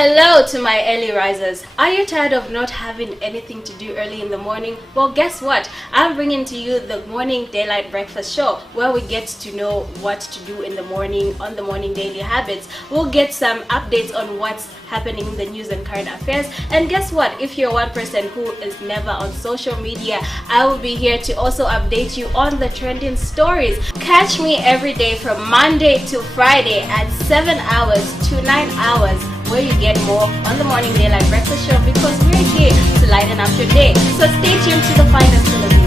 Hello to my early risers. Are you tired of not having anything to do early in the morning? Well, guess what? I'm bringing to you the Morning Daylight Breakfast Show, where we get to know what to do in the morning on the morning daily habits. We'll get some updates on what's happening in the news and current affairs. And guess what? If you're one person who is never on social media, I will be here to also update you on the trending stories. Catch me every day from Monday to Friday at 7 hours to 9 hours, where you get more on the Morning Daylight Breakfast Show, because we're here to lighten up your day. So stay tuned to the finest television.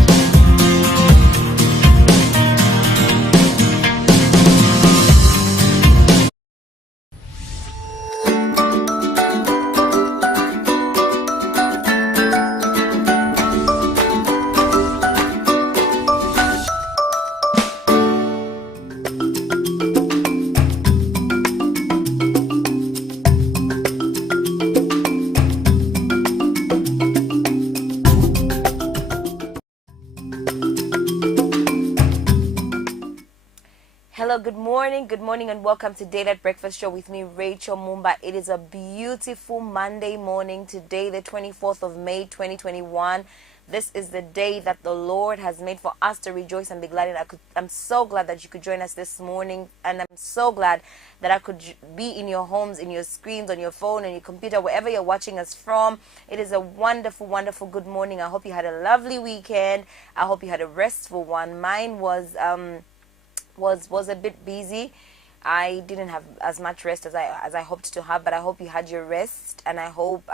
Hello, good morning, and welcome to Daylight Breakfast Show with me, Rachel Mumba. It is a beautiful Monday morning today, the 24th of May, 2021. This is the day that the Lord has made for us to rejoice and be glad in. I'm so glad that you could join us this morning, and I'm so glad that I could be in your homes, in your screens, on your phone, on your computer, wherever you're watching us from. It is a wonderful, wonderful good morning. I hope you had a lovely weekend. I hope you had a restful one. Mine was a bit busy. I didn't have as much rest as I hoped to have, but I hope you had your rest, and I hope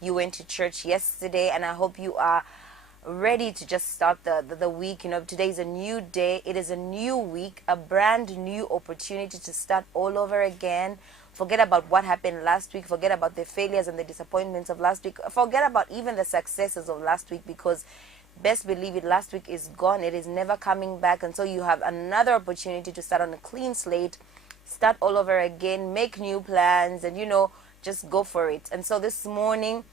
you went to church yesterday, and I hope you are ready to just start the week. You know, today is a new day. It is a new week, a brand new opportunity to start all over again. Forget about what happened last week. Forget about the failures and the disappointments of last week. Forget about even the successes of last week, because best believe it, last week is gone. It is never coming back. And so you have another opportunity to start on a clean slate, start all over again, make new plans, and, you know, just go for it. And so this morning,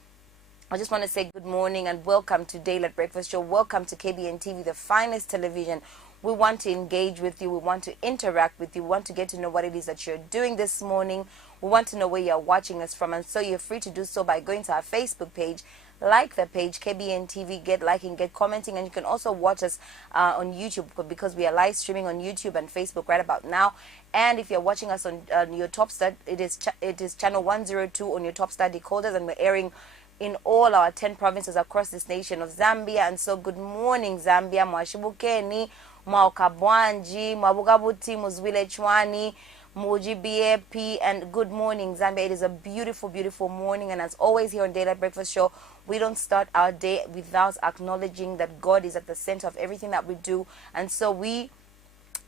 I just want to say good morning and welcome to Daylight Breakfast Show. Welcome to KBN TV, the finest television. We want to engage with you. We want to interact with you. We want to get to know what it is that you're doing this morning. We want to know where you're watching us from. And so you're free to do so by going to our Facebook page. Like the page, KBN TV, get liking, get commenting, and you can also watch us on YouTube, because we are live streaming on YouTube and Facebook right about now. And if you're watching us on your Topstar, it is channel 102 on your Topstar decoders, and we're airing in all our 10 provinces across this nation of Zambia. And so good morning, Zambia. Mwashibukeni, Mwaokabwanji, Mwabugabuti, Muzwile Chwani, Muji and good morning, Zambia. It is a beautiful, beautiful morning, and as always here on Daylight Breakfast Show, we don't start our day without acknowledging that God is at the center of everything that we do. And so in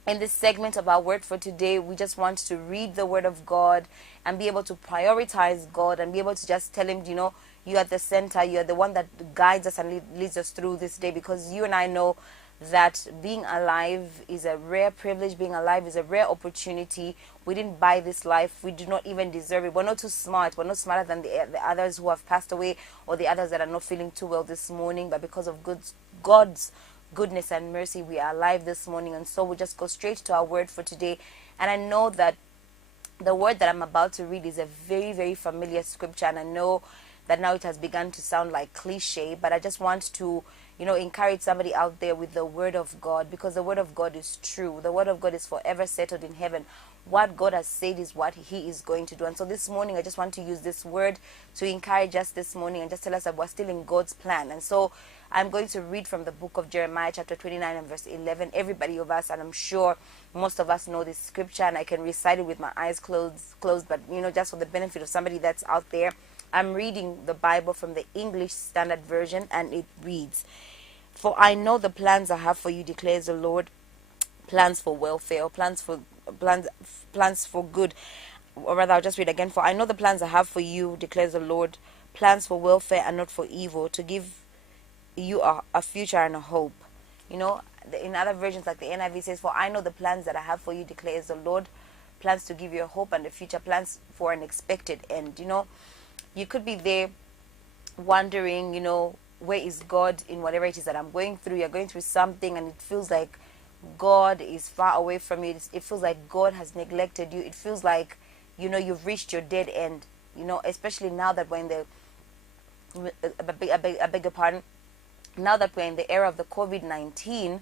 this segment of our word for today, we just want to read the word of God and be able to prioritize God and be able to just tell him, you know, you're at the center, you're the one that guides us and leads us through this day, because you and I know that being alive is a rare privilege. Being alive is a rare opportunity. We didn't buy this life. We do not even deserve it. We're not too smart. We're not smarter than the others who have passed away, or the others that are not feeling too well this morning. But because of God's goodness and mercy, we are alive this morning. And so we'll just go straight to our word for today. And I know that the word that I'm about to read is a very, very familiar scripture. And I know that now it has begun to sound like cliche, but I just want to, you know, encourage somebody out there with the word of God, because the word of God is true. The word of God is forever settled in heaven. What God has said is what he is going to do. And so this morning, I just want to use this word to encourage us this morning and just tell us that we're still in God's plan. And so I'm going to read from the book of Jeremiah, chapter 29 and verse 11. Everybody of us, and I'm sure most of us know this scripture, and I can recite it with my eyes closed, but, you know, just for the benefit of somebody that's out there, I'm reading the Bible from the English Standard Version, and it reads, "For I know the plans I have for you, declares the Lord, plans for welfare, or plans for good." Or rather, I'll just read again. "For I know the plans I have for you, declares the Lord, plans for welfare and not for evil, to give you a future and a hope." You know, in other versions like the NIV says, "For I know the plans that I have for you, declares the Lord, plans to give you a hope and a future, plans for an expected end." You know, you could be there wondering, you know, where is God in whatever it is that I'm going through? You're going through something and it feels like God is far away from you. It feels like God has neglected you. It feels like, you know, you've reached your dead end. You know, especially now that we're in the, I beg your pardon, now that we're in the era of the COVID-19,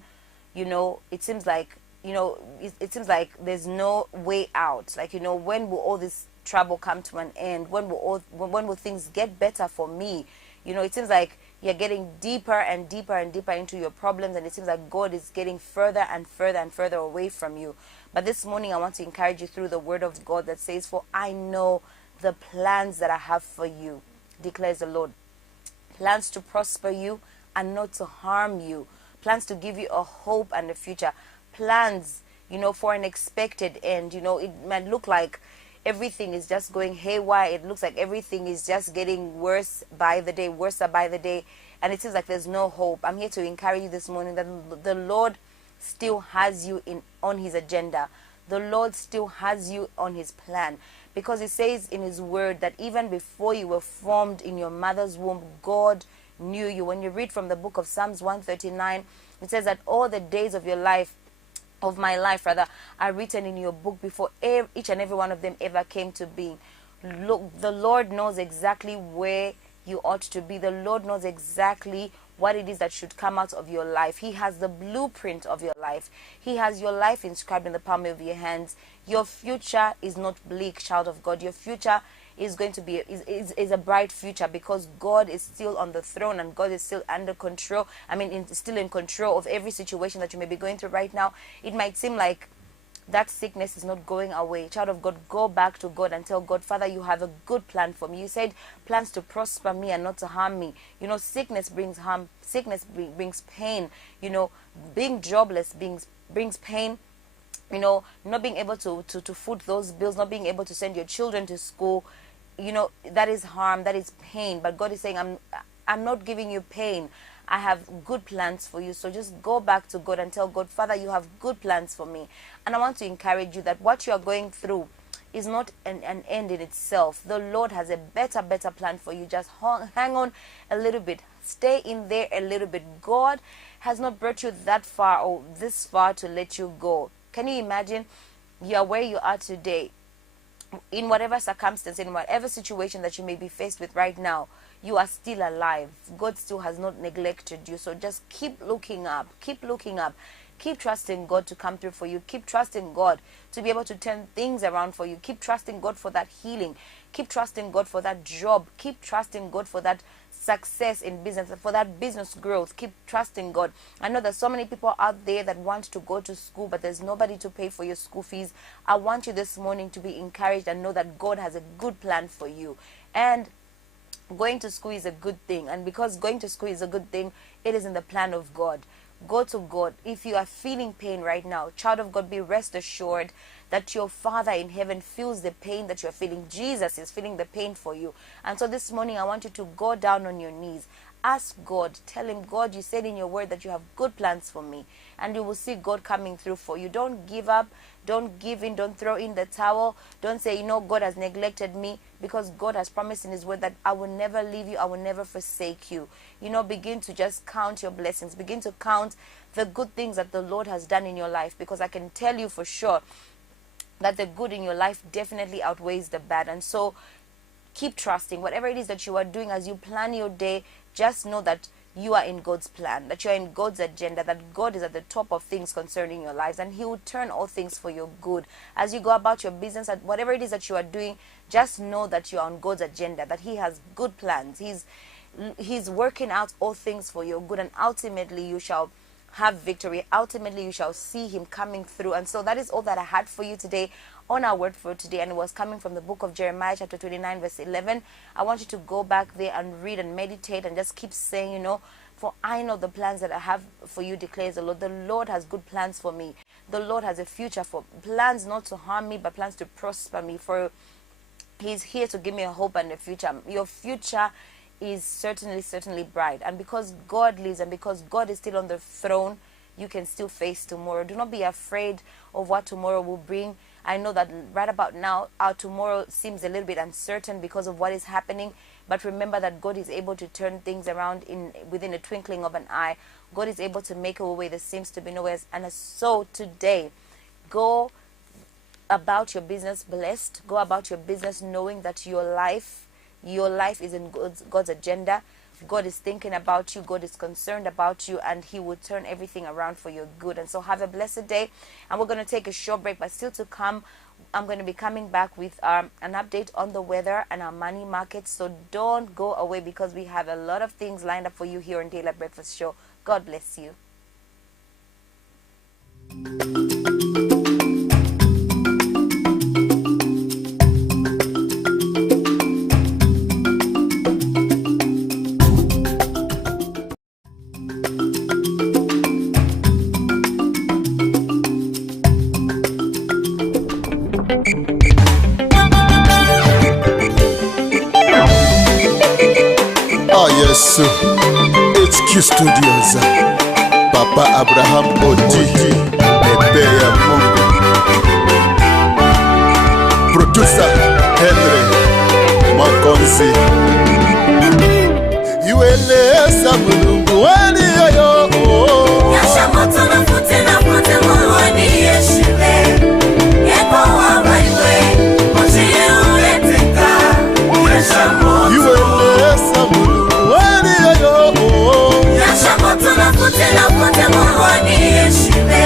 you know, it seems like, you know, it seems like there's no way out. Like, you know, when will all this trouble come to an end? When will things get better for me? You know, it seems like you're getting deeper and deeper and deeper into your problems, and it seems like God is getting further and further and further away from you. But this morning I want to encourage you through the word of God that says, "For I know the plans that I have for you," declares the Lord. Plans to prosper you and not to harm you. Plans to give you a hope and a future. Plans, you know, for an expected end. You know, it might look like everything is just going haywire. It looks like everything is just getting worse by the day, worse by the day. And it seems like there's no hope. I'm here to encourage you this morning that the Lord still has you on his agenda. The Lord still has you on his plan. Because it says in his word that even before you were formed in your mother's womb, God knew you. When you read from the book of Psalms 139, it says that all the days of your life, of my life rather, are written in your book before each and every one of them ever came to being. Look, the Lord knows exactly where you ought to be. The Lord knows exactly what it is that should come out of your life. He has the blueprint of your life. He has your life inscribed in the palm of your hands. Your future is not bleak, child of God. Your future is going to be is a bright future, because God is still on the throne and God is still under control. I mean, still in control of every situation that you may be going through right now. It might seem like that sickness is not going away. Child of God, go back to God and tell God, Father, you have a good plan for me. You said plans to prosper me and not to harm me. You know, sickness brings harm. Sickness brings pain. You know, being jobless brings pain. You know, not being able to foot those bills, not being able to send your children to school, you know, that is harm, that is pain. But God is saying, I'm not giving you pain. I have good plans for you. So just go back to God and tell God, Father, you have good plans for me. And I want to encourage you that what you are going through is not an end in itself. The Lord has a better plan for you. Just hang on a little bit. Stay in there a little bit. God has not brought you that far or this far to let you go. Can you imagine? You are where you are today. In whatever circumstance, in whatever situation that you may be faced with right now, you are still alive. God still has not neglected you. So just keep looking up. Keep looking up. Keep trusting God to come through for you. Keep trusting God to be able to turn things around for you. Keep trusting God for that healing. Keep trusting God for that job. Keep trusting God for that success in business, for that business growth. Keep trusting God. I know there's so many people out there that want to go to school, but there's nobody to pay for your school fees. I want you this morning to be encouraged and know that God has a good plan for you. And going to school is a good thing. And because going to school is a good thing, it is in the plan of God. Go to God. If you are feeling pain right now, child of God, be rest assured that your Father in heaven feels the pain that you're feeling. Jesus is feeling the pain for you. And so this morning, I want you to go down on your knees. Ask God. Tell him, God, you said in your word that you have good plans for me. And you will see God coming through for you. Don't give up. Don't give in. Don't throw in the towel. Don't say, you know, God has neglected me. Because God has promised in his word that I will never leave you. I will never forsake you. You know, begin to just count your blessings. Begin to count the good things that the Lord has done in your life. Because I can tell you for sure that the good in your life definitely outweighs the bad. And so keep trusting. Whatever it is that you are doing as you plan your day, just know that you are in God's plan, that you are in God's agenda, that God is at the top of things concerning your lives, and he will turn all things for your good. As you go about your business, and whatever it is that you are doing, just know that you are on God's agenda, that he has good plans. He's working out all things for your good, and ultimately you shall have victory. Ultimately you shall see him coming through. And so that is all that I had for you today on our word for today, and it was coming from the book of Jeremiah chapter 29 verse 11. I want you to go back there and read and meditate and just keep saying, you know, for I know the plans that I have for you, declares the Lord. The Lord has good plans for me. The Lord has a future, for plans not to harm me but plans to prosper me. For he's here to give me a hope and a future. Your future is certainly bright, and because God lives and because God is still on the throne, you can still face tomorrow. Do not be afraid of what tomorrow will bring. I know that right about now our tomorrow seems a little bit uncertain because of what is happening, but remember that God is able to turn things around within a twinkling of an eye. God is able to make a way there seems to be nowhere. And so today, go about your business blessed. Go about your business knowing that your life is in God's agenda. God is thinking about you. God is concerned about you, and He will turn everything around for your good. And so have a blessed day. And we're going to take a short break, but still to come, I'm going to be coming back with an update on the weather and our money markets. So don't go away, because we have a lot of things lined up for you here on Daylight Breakfast Show. God bless you. Yes, HQ Studios, Papa Abraham Odi, Ebeya Mungu, Producer Henry Makonzi, Yueleza Mulungu wani yoyo, Yasha moto na fute mwani yeshiwe, Yeko wabaiwe, Mochiye uleteka, Yasha moto, Yueleza Mulungu wani yoyo, Yasha moto na fute mwani yeshiwe,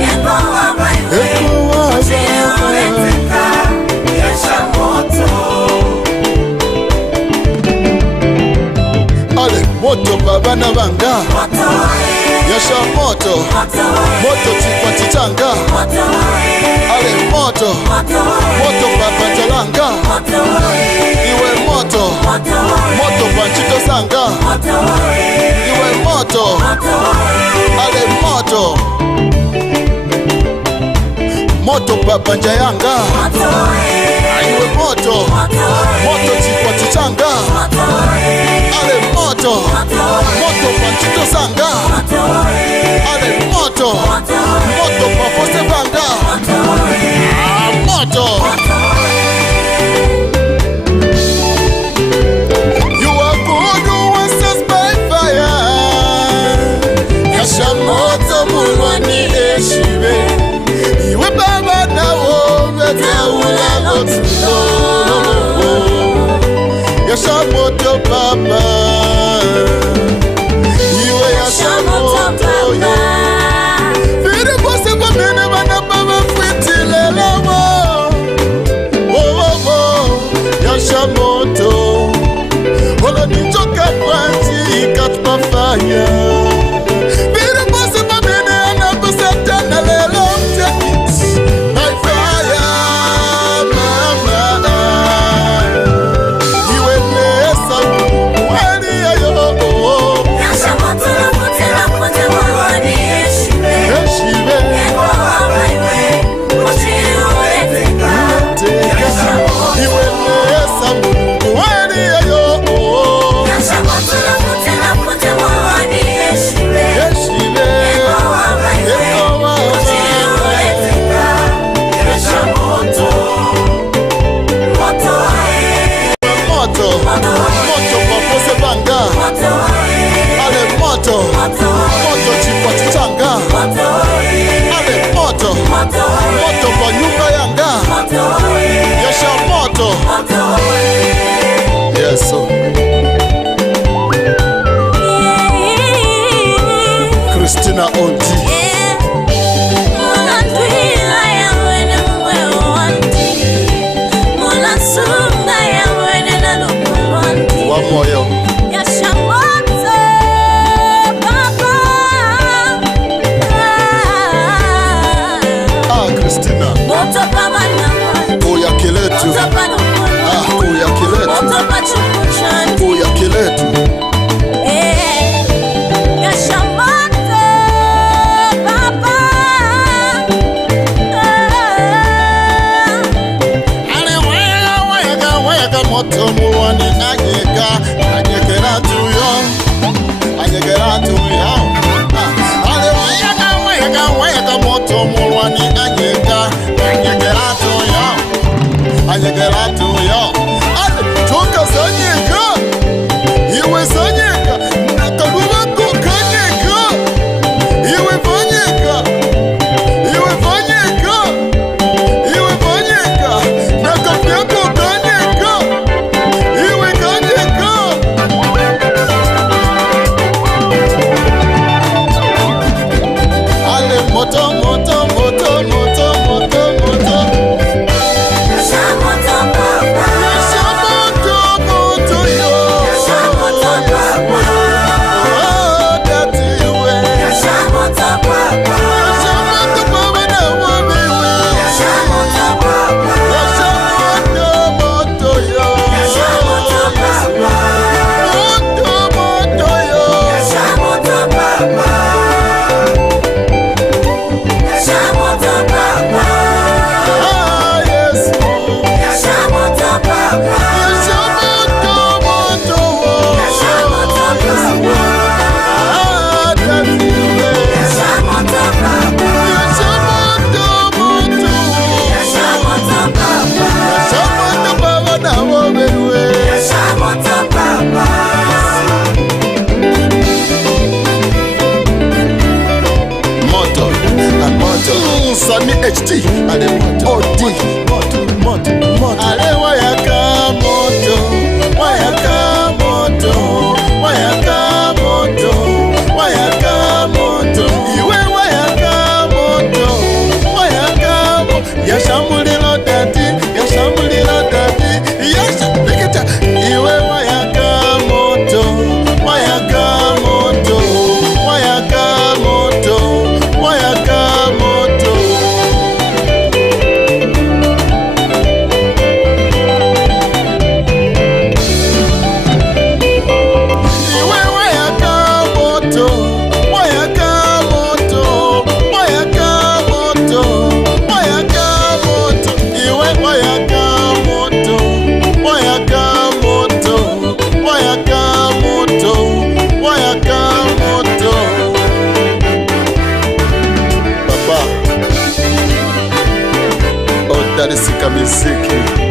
Yeko wabaiwe, Mochiye uleteka, Yasha moto. Ale moto babana banga, Yasha moto, moto chikwatitanga, ale moto, moto papajalanga, iwe moto, moto panchito sanga, iwe moto, ale moto, moto papanjayanga, iwe moto, moto chikwatitanga, ale moto, moto panchito sanga, ale moto, moto papose banga, moto. You are good, you want us by fire. Yasha moto mulwani eshiwe, iwe baba na wo beta ulago tulo. Yasha moto baba, iwe yasha moto yo. Vire bose kwa mene bana baba fwiti lelewo. Yasha moto, wala nichoka kwanzi katma fire. Vire bose kwa mene anabosata na lelo mtekit. By fire, mama. Iwe nesa wani yayo. Yasha moto na fute mwani yeshiwe, Yeshiwe, Yeko wabaiwe, Mochiye uleteka, Yasha moto. iwe nesa Mungu wani yayo. Yasha moto na fute mwani yeshiwe, Yeshiwe, Yeko wabaiwe, Yeko Mochiye uleteka, Yasha moto. Moto ae, moto, moto papose banga, moto ae, ale moto, moto chikwatitanga, moto ae, ale moto, moto ae, moto kwa nyumba yanga, moto ae, Yasha moto. moto ae. Yes, Christina Odi, wa moyo, Christina, uya kiletu, uya kiletu, uya kiletu. Ale moto mulwani anyeka, anyekera tuyo, anyekera tuyo. Ale wega moto mulwani anyeka, anyekera tuyo, anyekera tuyo. Ale choka sanyeka, iwe sanyeka, nakaluwa kukanyeka, iwe fanyeka, iwe fanyeka, misika misiki.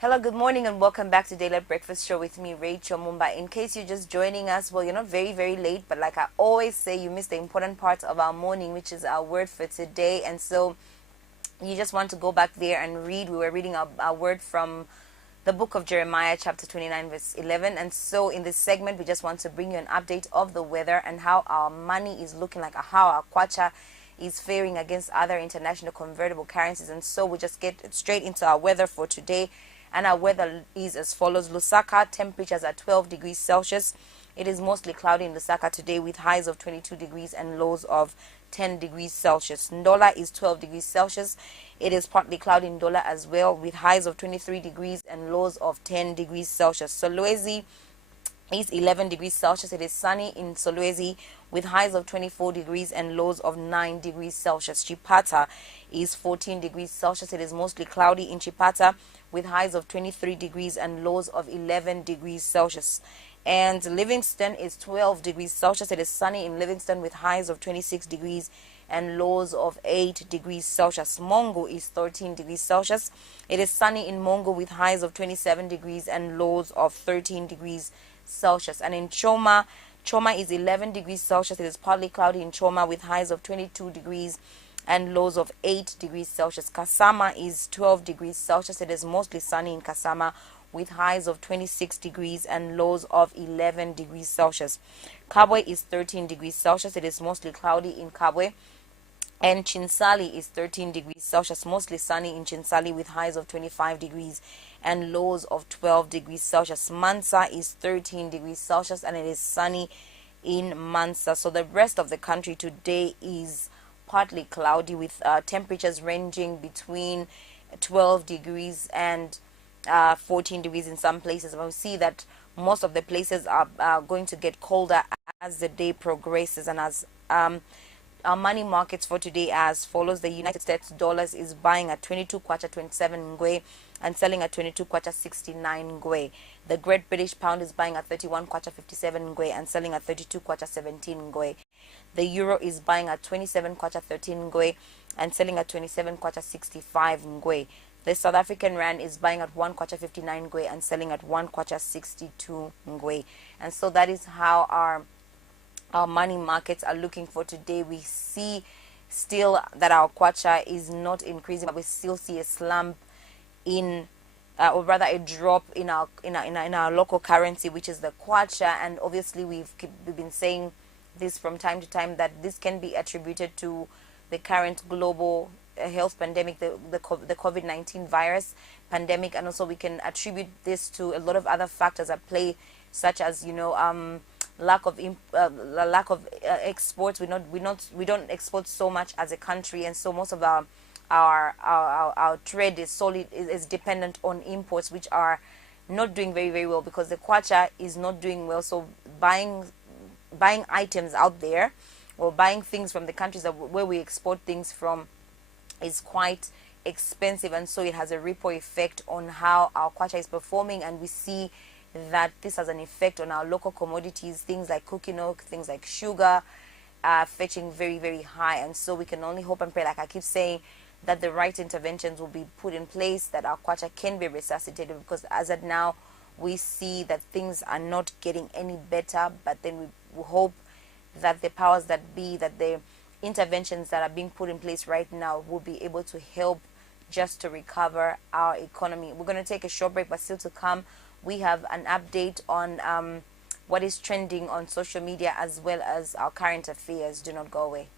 Hello, good morning and welcome back to Daylight Breakfast Show with me, Rachel Mumba. In case you're just joining us, well, you're not very late, but like I always say, you missed the important part of our morning, which is our word for today. And so you just want to go back there and read. We were reading our word from the book of Jeremiah, chapter 29, verse 11. And so in this segment, we just want to bring you an update of the weather and how our money is looking, like how our kwacha is faring against other international convertible currencies. And so we just get straight into our weather for today. And our weather is as follows. Lusaka, temperatures are 12 degrees Celsius. It is mostly cloudy in Lusaka today with highs of 22 degrees and lows of 10 degrees Celsius. Ndola is 12 degrees Celsius. It is partly cloudy in Ndola as well with highs of 23 degrees and lows of 10 degrees Celsius. Solwezi is 11 degrees Celsius. It is sunny in Solwezi with highs of 24 degrees and lows of 9 degrees Celsius. Chipata is 14 degrees Celsius. It is mostly cloudy in Chipata with highs of 23 degrees and lows of 11 degrees Celsius. And Livingston is 12 degrees Celsius. It is sunny in Livingston with highs of 26 degrees and lows of 8 degrees Celsius. Mongo is 13 degrees Celsius. It is sunny in Mongo with highs of 27 degrees and lows of 13 degrees Celsius. And in Choma is 11 degrees Celsius. It is partly cloudy in Choma with highs of 22 degrees and lows of 8 degrees Celsius. Kasama is 12 degrees Celsius. It is mostly sunny in Kasama with highs of 26 degrees and lows of 11 degrees Celsius. Kabwe is 13 degrees Celsius. It is mostly cloudy in Kabwe. And Chinsali is 13 degrees Celsius, mostly sunny in Chinsali with highs of 25 degrees and lows of 12 degrees Celsius. Mansa is 13 degrees Celsius and it is sunny in Mansa. So the rest of the country today is partly cloudy with temperatures ranging between 12 degrees and 14 degrees in some places. But we see that most of the places are going to get colder as the day progresses. And as our money markets for today as follows. The United States dollars is buying at 22 kwacha 27 ngwe and selling at 22 kwacha 69 ngwe. The Great British Pound is buying at 31 kwacha 57 ngwe and selling at 32 kwacha 17 ngwe. The Euro is buying at 27 kwacha 13 ngwe and selling at 27 kwacha 65 ngwe. The South African Rand is buying at 1 kwacha 59 ngwe and selling at 1 kwacha 62 ngwe. And so that is how our money markets are looking for today. We see still that our kwacha is not increasing, but we still see a slump in or rather a drop in our local currency, which is the kwacha. And obviously we've been saying this from time to time that this can be attributed to the current global health pandemic, the COVID-19 virus pandemic, and also we can attribute this to a lot of other factors at play, such as lack of exports. We don't export so much as a country, and so most of our trade is dependent on imports, which are not doing very well because the kwacha is not doing well. So buying items out there or buying things from the countries where we export things from is quite expensive, and so it has a ripple effect on how our kwacha is performing. And we see that this has an effect on our local commodities, things like cooking oil, things like sugar, fetching very high. And so we can only hope and pray, like I keep saying, that the right interventions will be put in place, that our kwacha can be resuscitated, because as of now we see that things are not getting any better. But then we hope that the powers that be, that the interventions that are being put in place right now will be able to help just to recover our economy. We're going to take a short break, but still to come, we have an update on what is trending on social media as well as our current affairs. Do not go away.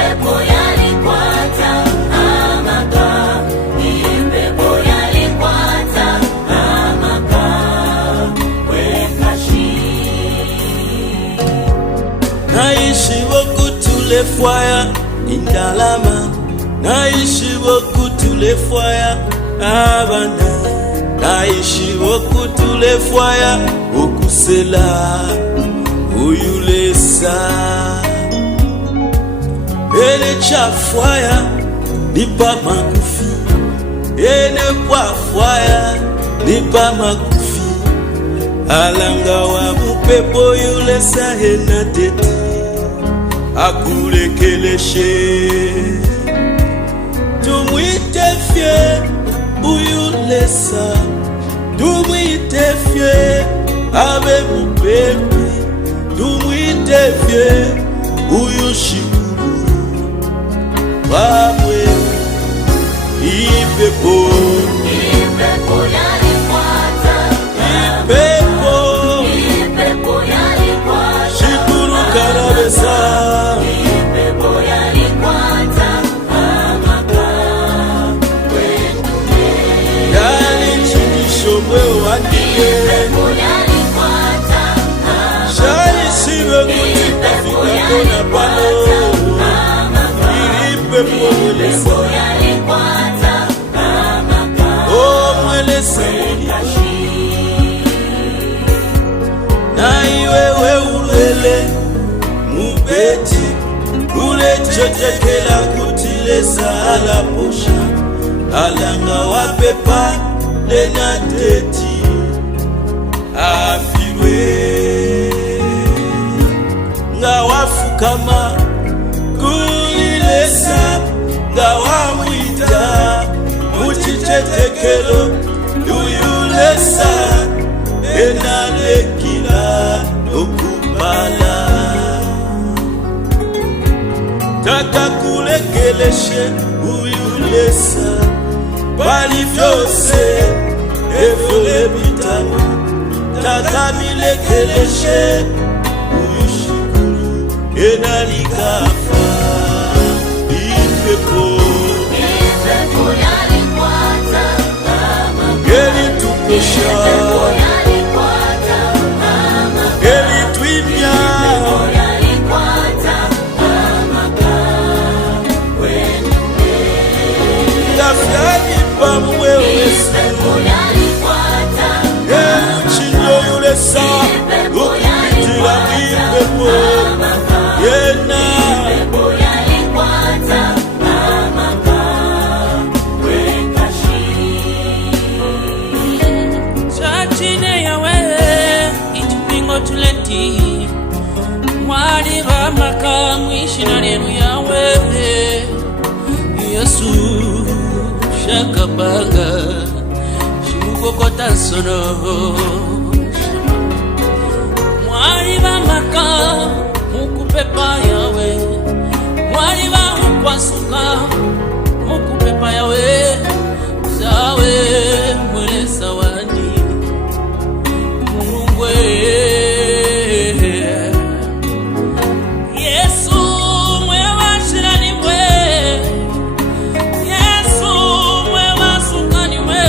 Ipepo yalikwata amaka, ipepo yalikwata amaka, wekashi. Naishi beaucoup tous les foyers indalama, naishi beaucoup tous les foyers abanda, naishi beaucoup tous les foyers okusela uyulesa. Ele chafwaya nipa makufi, ene pwafwaya nipa makufi, alanga wa mupepo yulesa hena teti akulekeleshe. Tumwite fye uyulesa, tumwite fye abe mupepi, tumwite fye uyushikuru wamwe. Ipepo Ipepo yalikwata ipepo ipepo yalikwata shikuru karabesa, ipepo yalikwata amaka, wendume. yani chinisho mwe wandike Ipepo yalikwata shani siwe kutika fika kona pano. Ipepo mwelesa, yalikwata amaka, oh mwelesa na iwewe ulele mubeti ule chotekela kutilesa ala posha, alanga wapepa lena teti afirwe nga wafukama kulilesa, nga wamwita muchichetekelo yuyulesa enalekila okupala. Taka kulekeleshe uyulesa bali vyose evole bitano, taka milekeleshe uyushikuru enalikafa. Ipepo ipepo yalikwata amaka, gelitukusha yalikwata amaka, gelitwimya yalikwata amaka, wendume. ngafyani pamwe wese Ipepo yalikwata emuchinyo yulesa ukupitila mwipepo yena. ipepo yalikwata amaka, wekashi. Chachine yawe itupingo tuleti mwari vamaka mwishina nenu yawe Yesu shakabanga shimukokota sono mwari vamaka mukupepa yawe mwari vamukwasuka mukupepa yawe zawe mwelesa wani mungwe Yesu mwewashirani mwe Yesu mwewasukani mwe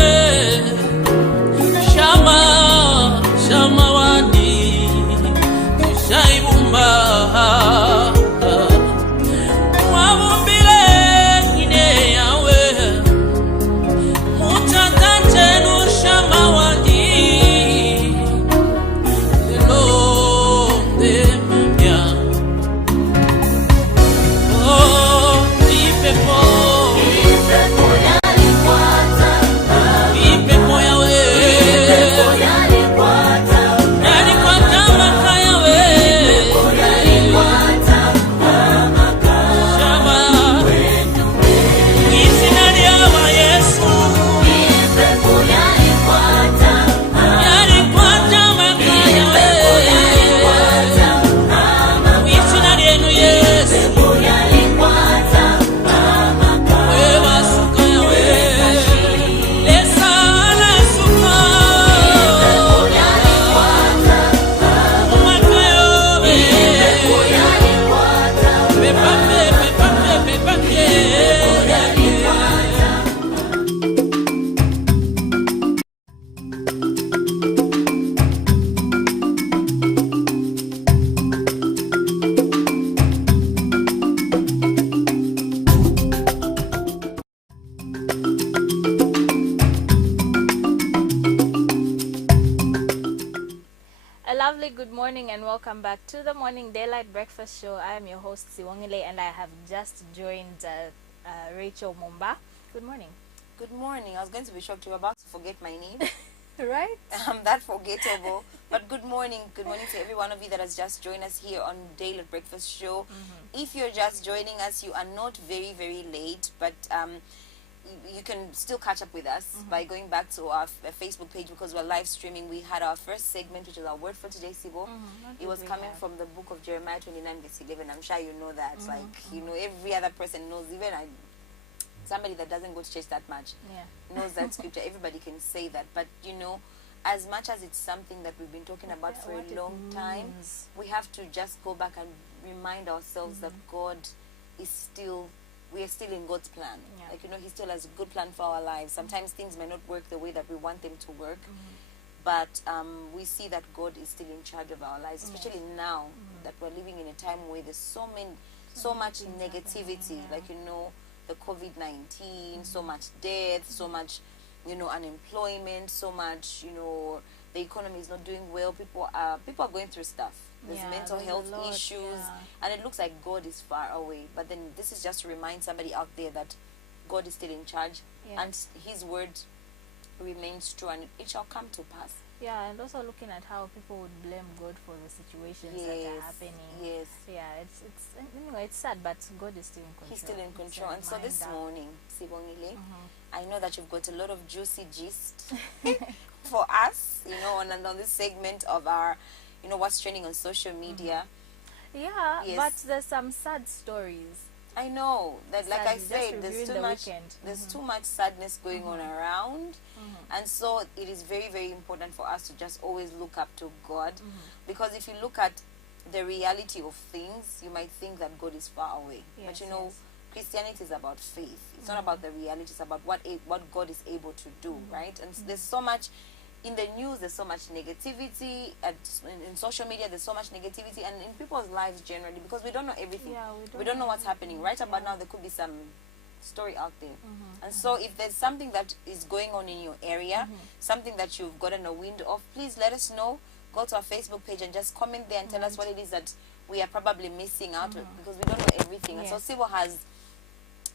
shama shama wani tushaibumba wabumbile ine yawe and welcome back to the Morning Daylight Breakfast Show. I am your host Siwongile and I have just joined Rachel Mumba. Good morning. Good morning. I was going to be shocked. You were about to forget my name. Right? I'm that forgettable. But good morning. Good morning to every one of you that has just joined us here on Daylight Breakfast Show. If you're just joining us, you are not very, very late, but you can still catch up with us by going back to our Facebook page because we're live streaming. We had our first segment, which is our word for today, Sibo. It was coming from the book of Jeremiah 29 verse 11. I'm sure you know that. Every other person knows, even somebody that doesn't go to church that much knows that scripture. Everybody can say that. But, as much as it's something that we've been talking about for a long time, we have to just go back and remind ourselves that God is still... we are still in God's plan. He still has a good plan for our lives. Sometimes things may not work the way that we want them to work, but we see that God is still in charge of our lives, especially now that we're living in a time where there's so much negativity, the COVID-19, so much death, so much, unemployment, so much, the economy is not doing well. People are going through stuff. There's mental health issues, and it looks like God is far away. But then this is just to remind somebody out there that God is still in charge, and His word remains true, and it shall come to pass. Yeah, and also looking at how people would blame God for the situations that are happening. Yes. Yeah, it's sad, but God is still in control. He's still in control. And so this morning, Sibongile, I know that you've got a lot of juicy gist for us, on this segment of our, what's trending on social media. Yeah, but there's some sad stories. I know that, like I said, there's too much sadness going on around, and so it is very, very important for us to just always look up to God, because if you look at the reality of things, you might think that God is far away. But Christianity is about faith. It's not about the reality. It's about what God is able to do, right? And there's so much in the news, there's so much negativity, in social media there's so much negativity, and in people's lives generally, because we don't know everything. We don't know what's happening. Right about now there could be some story out there. And so if there's something that is going on in your area, something that you've gotten a wind of, please let us know. Go to our Facebook page and just comment there and tell us what it is that we are probably missing out, because we don't know everything. And so Sibo has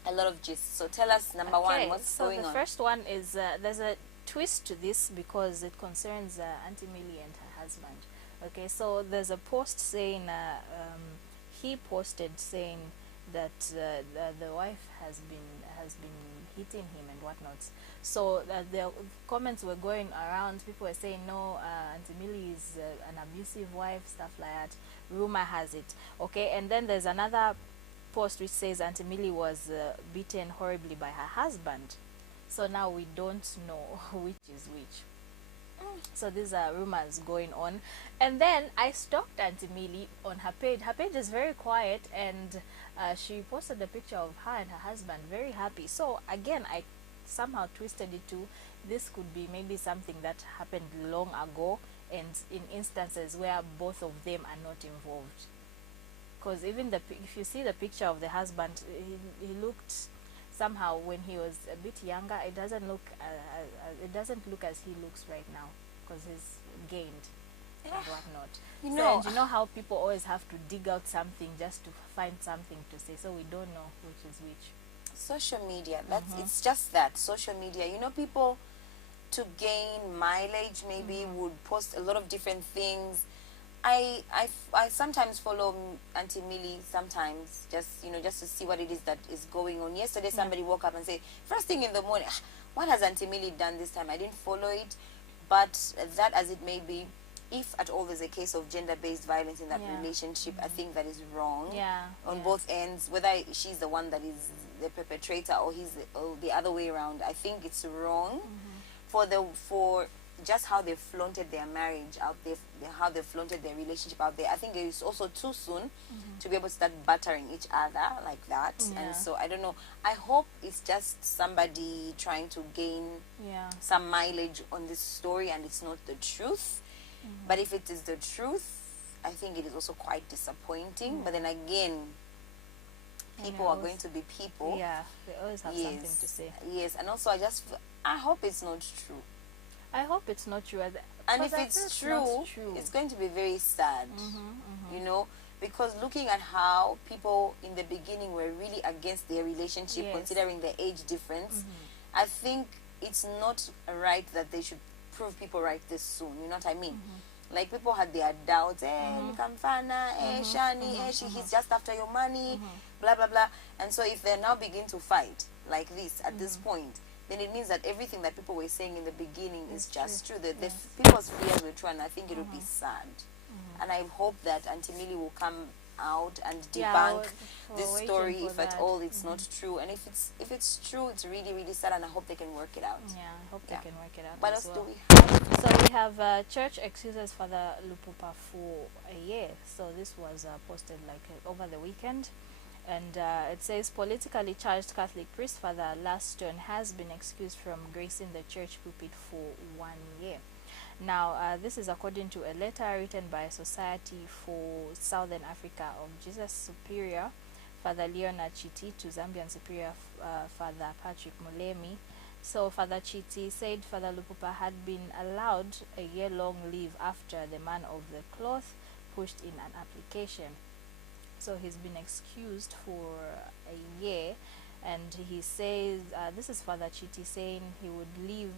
a lot of gist. So tell us, number one, what's going on? So the first one is there's a twist to this because it concerns Auntie Millie and her husband. Okay, so there's a post saying he posted saying that the wife has been hitting him and whatnot. So the comments were going around. People were saying, no, Auntie Millie is an abusive wife, stuff like that. Rumor has it. Okay, and then there's another post which says Auntie Millie was beaten horribly by her husband. So now we don't know which is which. So these are rumors going on. And then I stalked Auntie Millie on her page. Her page is very quiet, and she posted a picture of her and her husband, very happy. So again, I somehow twisted it to this could be maybe something that happened long ago, and in instances where both of them are not involved. Because even if you see the picture of the husband, he looked somehow when he was a bit younger. It doesn't look as he looks right now, because he's gained and whatnot. And you know how people always have to dig out something just to find something to say, so we don't know which is which. Social media, it's just that social media, people to gain mileage maybe would post a lot of different things. I sometimes follow Auntie Millie sometimes, just to see what it is that is going on. Yesterday somebody woke up and said, first thing in the morning, what has Auntie Millie done this time? I didn't follow it. But that as it may be, if at all there's a case of gender-based violence in that relationship, I think that is wrong on both ends, whether she's the one that is the perpetrator or the other way around. I think it's wrong for just how they flaunted their marriage out there, how they flaunted their relationship out there. I think it is also too soon to be able to start battering each other like that. And so I don't know. I hope it's just somebody trying to gain some mileage on this story and it's not the truth. But if it is the truth, I think it is also quite disappointing. But then again, people are going to be people. Yeah, they always have something to say. Yes, and also I hope it's not true. I hope it's not true. And Because if I it's feel not true, it's going to be very sad, you know, because looking at how people in the beginning were really against their relationship, Yes. considering the age difference, I think it's not right that they should prove people right this soon. You know what I mean? Like, people had their doubts. Nikamfana, Shani, he's just after your money, blah blah blah. And so if they now begin to fight like this at this point, then it means that everything that people were saying in the beginning is just true. The people's fears were true, and I think it would be sad. And I hope that Auntie Millie will come out and Yeah, debunk we're this waiting story for if at that. all it's not true. And if it's true, it's really really sad, and I hope they can work it out. Yeah, I hope Yeah. they can work it out. What as else well. do we have? So we have church excuses for the Lupupa for a year. So this was posted like over the weekend, and it says politically charged Catholic priest Father Laston has been excused from gracing the church pulpit for 1 year. Now, this is according to a letter written by Society for Southern Africa of Jesus Superior, Father Leonard Chiti, to Zambian Superior Father Patrick Mulemi. So Father Chiti said Father Lupupa had been allowed a year-long leave after the man of the cloth pushed in an application. So he's been excused for a year, and he says this is Father Chiti saying he would leave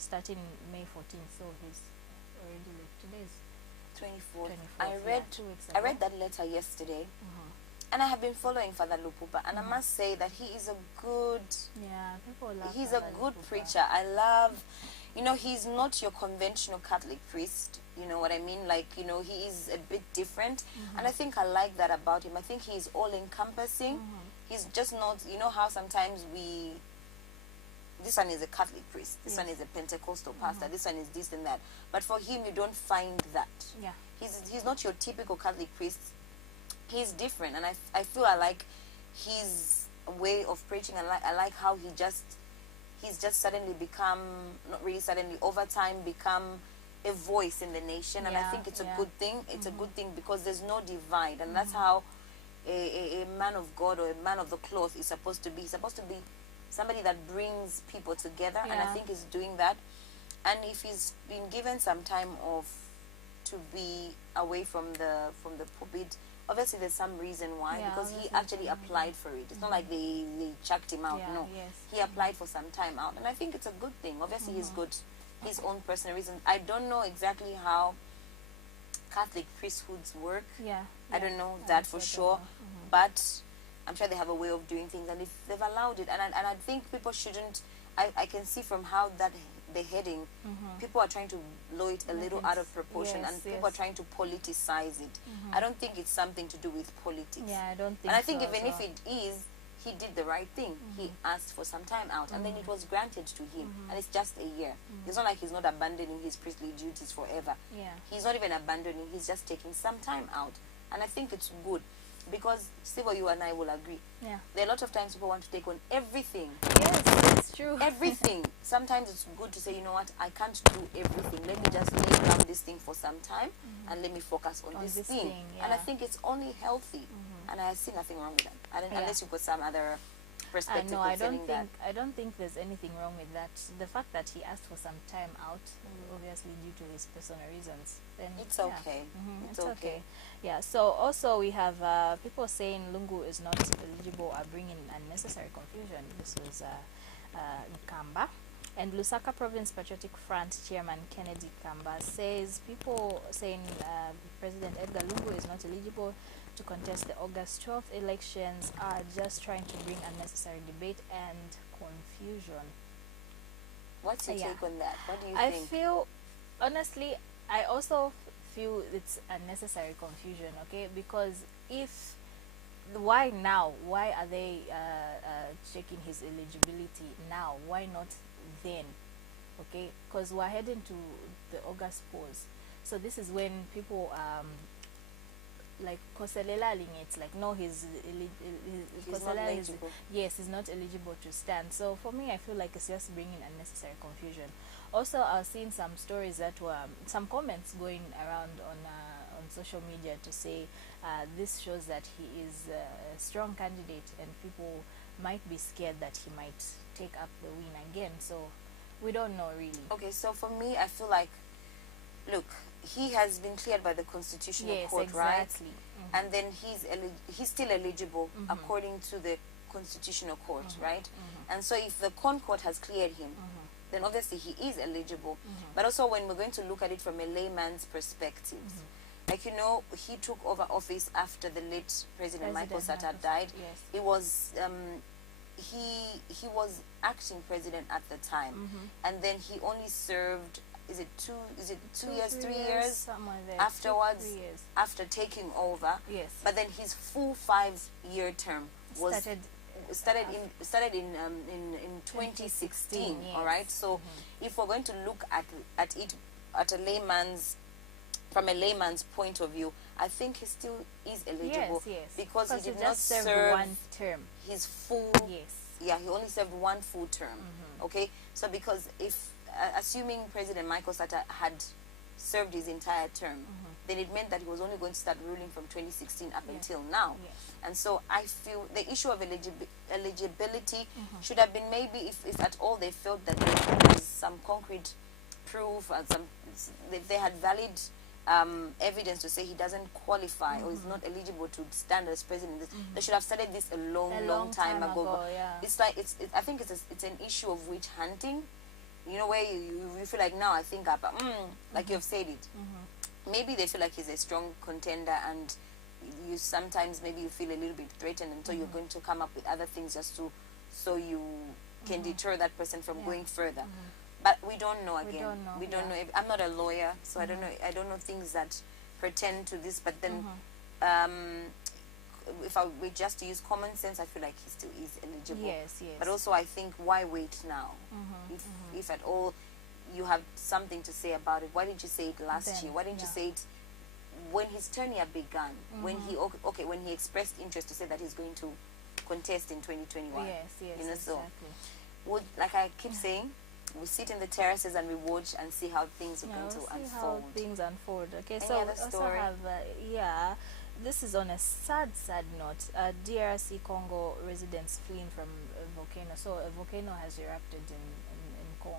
starting May 14th. So he's already left. Today's 24th. 24th. 2 weeks I ago. read that letter yesterday, and I have been following Father Lupupa, and I must say that he is a good. Yeah, people love. He's a Father good Lupupa. preacher. I love, you know, he's not your conventional Catholic priest. You know what I mean? Like, you know, he is a bit different, and I think I like that about him. I think he's all encompassing. He's just not, you know, how sometimes this one is a Catholic priest, this one is a Pentecostal pastor, this one is this and that. But for him, you don't find that. Yeah. He's not your typical Catholic priest. He's different, and I feel I like his way of preaching. I like how he's just suddenly become, not really suddenly, over time become a voice in the nation, and I Yeah, think it's yeah. a good thing. It's a good thing because there's no divide, and that's how a man of God or a man of the cloth is supposed to be. He's supposed to be somebody that brings people together, and I Yeah. think he's doing that. And if he's been given some time off to be away from the pulpit, obviously there's some reason why, Yeah, because he obviously actually applied for it. It's not like they chucked him out. Yeah, No, yes. he applied for some time out, and I think it's a good thing. Obviously he's good, his own personal reasons. I don't know exactly how Catholic priesthoods work. Yeah. I don't know that for sure, but I'm sure they have a way of doing things, and if they've allowed it, and I think people shouldn't. I can see from how that the heading, people are trying to blow it a little out of proportion, yes, and people are yes. trying to politicize it. I don't think it's something to do with politics. Yeah, I don't think. And I think so even as if well. it is, he did the right thing. He asked for some time out, and then it was granted to him, and it's just a year. It's not like he's not abandoning his priestly duties forever. Yeah. He's not even abandoning, he's just taking some time out. And I think it's good, because Sibo, you and I will agree. Yeah. There are a lot of times people want to take on everything. Yes, it's true. Everything. Sometimes it's good to say, you know what, I can't do everything. Let me just lay down this thing for some time, and let me focus on, this thing. And I yeah. think it's only healthy. And I see nothing wrong with that. Yeah. Unless you've got some other perspective No, I concerning don't that. think I don't think there's anything wrong with that. The fact that he asked for some time out, obviously due to his personal reasons, then It's yeah. okay. It's okay. Yeah. So also we have people saying Lungu is not eligible, are bringing unnecessary confusion. This was Nkamba. And Lusaka Province Patriotic Front Chairman Kennedy Kamba says people saying President Edgar Lungu is not eligible to contest the August 12th elections are just trying to bring unnecessary debate and confusion. What's your Yeah. take on that? What do you I think? feel, honestly, I also feel it's unnecessary confusion, okay? Because why now? Why are they checking his eligibility now? Why not then? Okay? Because we're heading to the August polls. So this is when people, like Koselela Lingets, like, no, He's not Kosela is, eligible. yes, he's not eligible to stand. So for me, I feel like it's just bringing unnecessary confusion. Also, I've seen some stories that were some comments going around on social media to say this shows that he is a strong candidate, and people might be scared that he might take up the win again. So We don't know really. Okay, so for me, I feel like, look, he has been cleared by the Constitutional Yes, Court, right? exactly. And then he's still eligible according to the Constitutional Court, right? And so if the Court has cleared him, then obviously he is eligible. But also when we're going to look at it from a layman's perspective, like, you know, he took over office after the late President Michael Sata died. Yes. It was he was acting president at the time, and then he only served, is it 2 years, 3 years something like that. afterwards, 2-3 years. after taking over. Yes. But then his full 5-year term was Started started in 2016. yes. All right. So if we're going to look at it at from a layman's point of view, I think he still is eligible because he did not just served serve one term. his full. Yes. Yeah, he only served one full term. Okay, so because if assuming President Michael Sata had served his entire term, then it meant that he was only going to start ruling from 2016 up until now. Yes. And so I feel the issue of eligibility should have been, maybe if at all they felt that there was some concrete proof and if they had valid evidence to say he doesn't qualify or is not eligible to stand as president, they should have started this a long time ago. Yeah. It's like I think it's an issue of witch hunting, you know, where you feel like, now I think like you've said it, maybe they feel like he's a strong contender, and you sometimes maybe you feel a little bit threatened, and so you're going to come up with other things just so you can deter that person from going further. But we don't know. Again, we don't know. I'm not a lawyer, so I don't know things that pertain to this. But then, if I were just to use common sense, I feel like he still is eligible. Yes. But also, I think, why wait now? If at all you have something to say about it, why didn't you say it last year? Why didn't you say it when his tenure began? When he expressed interest to say that he's going to contest in 2021. Yes, you know, exactly. So like I keep saying, we sit in the terraces and we watch and see how things are going to we'll see unfold. how things unfold. Okay, Any so other we also story? have this is on a sad note. DRC Congo residents fleeing from a volcano. So a volcano has erupted in Congo.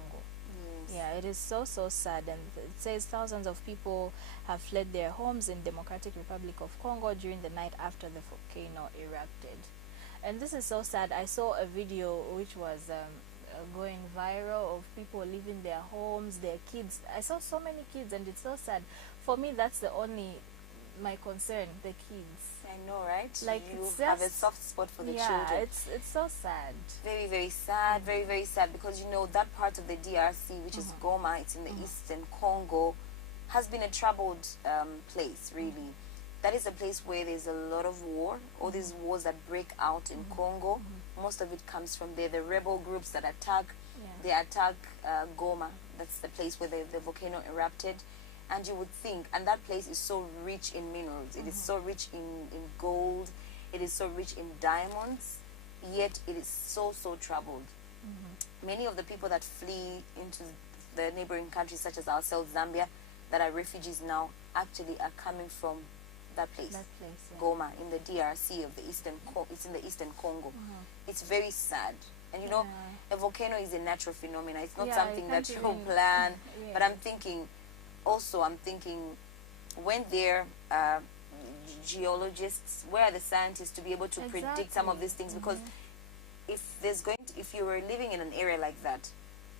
Yes. Yeah, it is so sad, and it says thousands of people have fled their homes in Democratic Republic of Congo during the night after the volcano erupted. And this is so sad. I saw a video which was going viral of people leaving their homes, their kids. I saw so many kids, and it's so sad. For me, that's the only my concern, the kids. I know, right? Like, you it's have a just- soft spot for the Yeah, children. it's so sad. Very, very sad, very, very sad, because you know that part of the DRC, which is Goma, it's in the eastern Congo, has been a troubled place, really. That is a place where there's a lot of war. All these wars that break out in Congo, most of it comes from there. The rebel groups that attack, they attack Goma. That's the place where the volcano erupted. And you would think, and that place is so rich in minerals. It is so rich in gold. It is so rich in diamonds. Yet it is so troubled. Many of the people that flee into the neighboring countries, such as ourselves, Zambia, that are refugees now, actually are coming from that place, Goma, in the DRC of the eastern. It's in the eastern Congo. It's very sad. And you know, a volcano is a natural phenomenon. It's not Yeah, something you that can't you even- plan. Yeah. But I'm thinking, when there geologists, where are the scientists to be able to predict some of these things? Because if you were living in an area like that,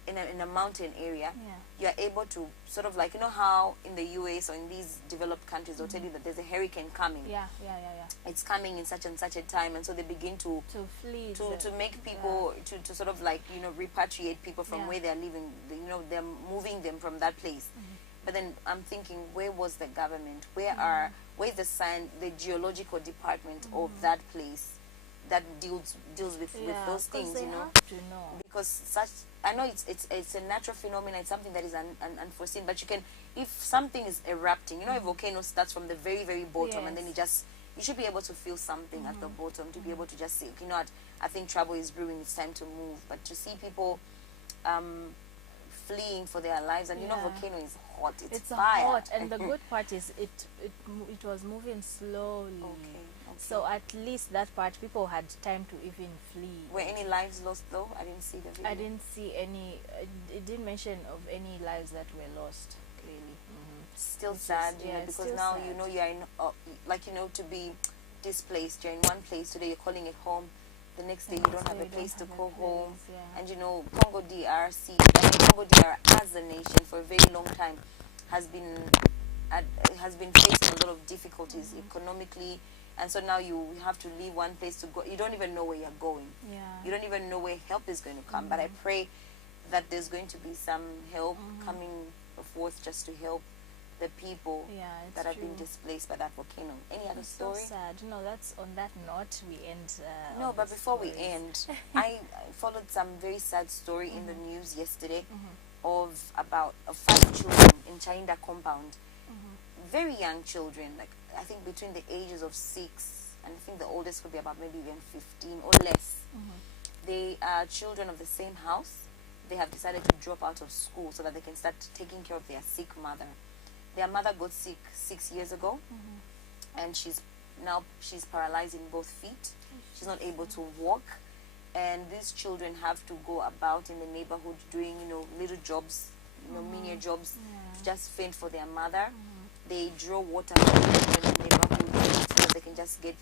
in a mountain area, you are able to sort of, like, you know how in the US or in these developed countries they'll tell you that there's a hurricane coming. Yeah. It's coming in such and such a time, and so they begin to To flee. to make people to sort of, like, you know, repatriate people from where they're living. You know, they're moving them from that place. But then I'm thinking, where was the government? Where's the geological department of that place that deals with those things? They You know, have to know. because I know it's a natural phenomenon. It's something that is unforeseen. But if something is erupting, you know, a volcano starts from the very, very bottom, and then you should be able to feel something at the bottom to be able to just say, okay, you know what, I think trouble is brewing. It's time to move. But to see people fleeing for their lives, and you know Yeah. volcano is hot, it's It's fire. hot, and the good part is it was moving slowly. Okay. So at least that part, people had time to even flee. Were any lives lost though? I didn't see the video. I didn't see any. It didn't mention of any lives that were lost. Clearly. Still Which is- sad, you yeah, know, it's because still now sad. you know you're in, like, you know, to be displaced. You're in one place today, you're calling it home. The next day you don't have a place to call home. Yeah. And you know, Congo DRC, Congo DR as a nation for a very long time has been facing a lot of difficulties economically, and so now you have to leave one place to go. You don't even know where you're going. Yeah. You don't even know where help is going to come. But I pray that there's going to be some help coming forth just to help the people Yeah, it's that have true. been displaced by that volcano. Any other It's so story? sad. No, that's on that note we end. No, on but the before we stories. end, I followed some very sad story in the news yesterday of about 5 children in Chainda compound. Very young children, like I think between the ages of 6 and I think the oldest could be about maybe even 15 or less. They are children of the same house. They have decided to drop out of school so that they can start taking care of their sick mother. Their mother got sick 6 years ago, and she's paralyzed in both feet. She's not able to walk, and these children have to go about in the neighborhood doing, you know, little jobs, you know, menial jobs, to just fend for their mother. They draw water from the neighborhood so that they can just get,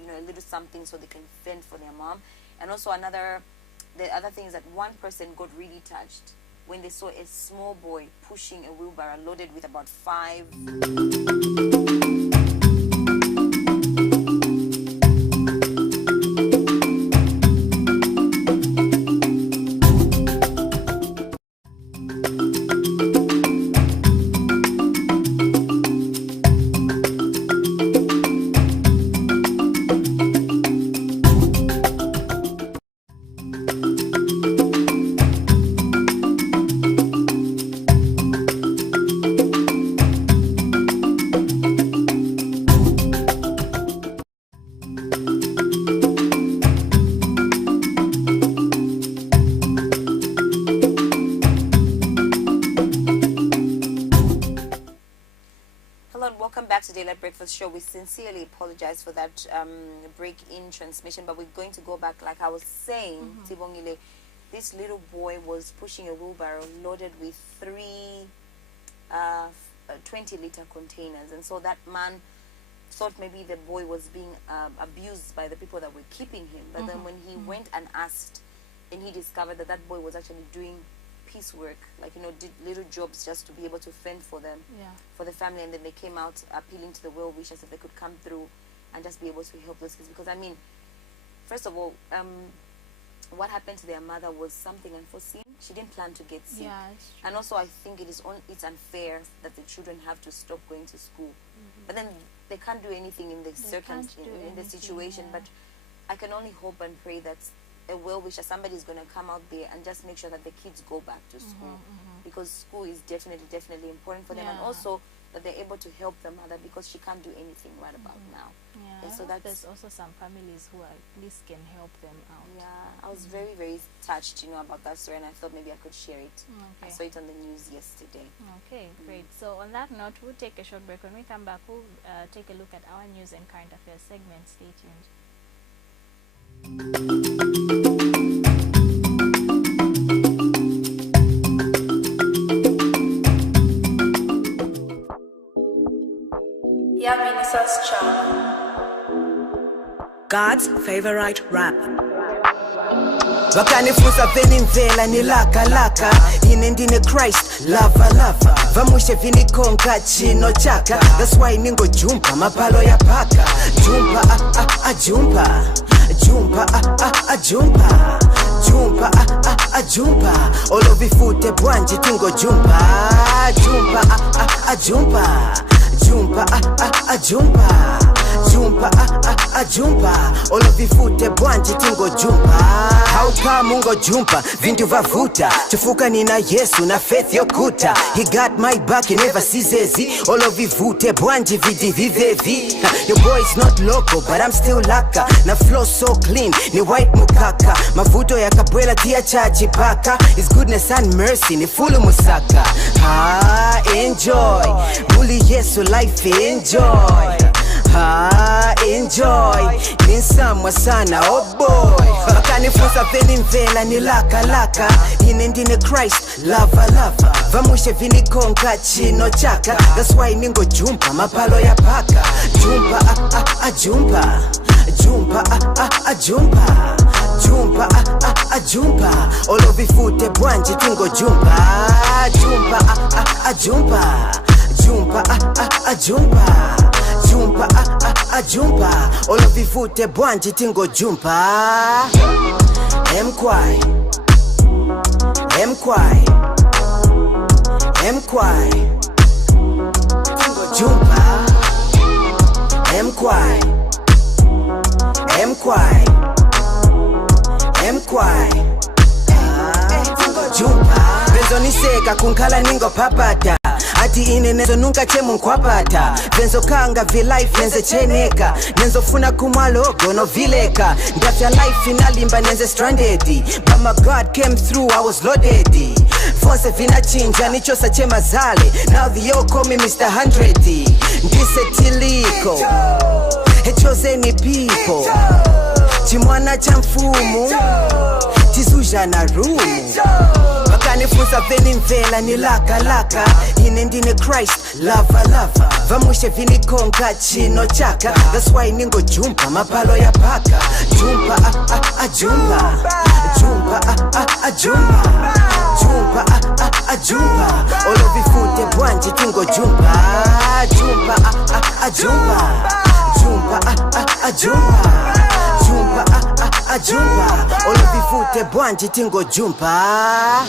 you know, a little something so they can fend for their mom. And also the other thing is that one person got really touched when they saw a small boy pushing a wheelbarrow loaded with about 5. Hello and welcome back to Daylight Breakfast Show. We sincerely apologize for that break-in transmission, but we're going to go back. Like I was saying, Tibongile, this little boy was pushing a wheelbarrow loaded with 3 20-liter containers, and so that man thought maybe the boy was being abused by the people that were keeping him. But then when he went and asked, and he discovered that that boy was actually doing piecework, like, you know, did little jobs just to be able to fend for them, for the family. And then they came out appealing to the well-wishers that they could come through and just be able to help those kids. Because I mean, first of all, what happened to their mother was something unforeseen. She didn't plan to get sick. Yeah, And also I think it's unfair that the children have to stop going to school. But then they can't do anything in the in the situation. But I can only hope and pray that a well-wisher, somebody is going to come out there and just make sure that the kids go back to school, because school is definitely important for them, and also that they're able to help the mother because she can't do anything right about now. Yeah, And so there's also some families who at least can help them out. Yeah, I was very touched, you know, about that story, and I thought maybe I could share it. I saw it on the news yesterday. Okay, great. So on that note, we'll take a short break. When we come back, we'll take a look at our news and current affairs segment. Stay tuned. God's favorite rapper. Vakanifunza veni mvela ni laka laka ine ndine Christ lava vamushe vini konga chino chaka. That's why ningo jumpa mapalo ya paka jumpa jumpa jumpa jumpa jumpa jumpa olovifute bwanji tingo jumpa jumpa jumpa jumpa jumpa jumpa jumpa olovifute bwanji tingo jumpa hauka mungo jumpa vindu vavuta chufuka nina Yesu na faith yokuta. He got my back, he never seizezi olovifute bwanji vidi vivevi. Your boy is not local but I'm still laka na flow so clean ni white mukaka mavuta mavuto yakabwela tia chachi paka his goodness and mercy ni fulu musaka enjoy muli Yesu life enjoy enjoy ninsamwa sana oh boy bakanifunza veni mvela nilaka ine ndine Christ lava vamushe vinikonga chino chaka that's why ningo jumpa mapalo ya paka jumpa jumpa olovifute bwanje tingo jumpa olovifute bwanje tingo jumpa mkwai tingo jumpa mkwai jumpa benzoniseka kunkhala ningo papata ati ine nezo nunca chemu nkwapata venzo kanga life nenze cheneka nenzo funa kumalogo no vileka ndafya life inalimba nenze stranded but my God came through I was loaded Fonse vina chinja nichosa chema zale now the yo call me Mr. 100 ndise tiliko echozeni people chimwana cha mfumu tizuja na rumu bakanifunza veni mvela nilaka ine ndine Christ lava vamushe vinikonga chino chaka that's why ningo jumpa mapalo ya paka jumpa olovifute bwanje tingo jumpa olovifute bwanje tingo jumpa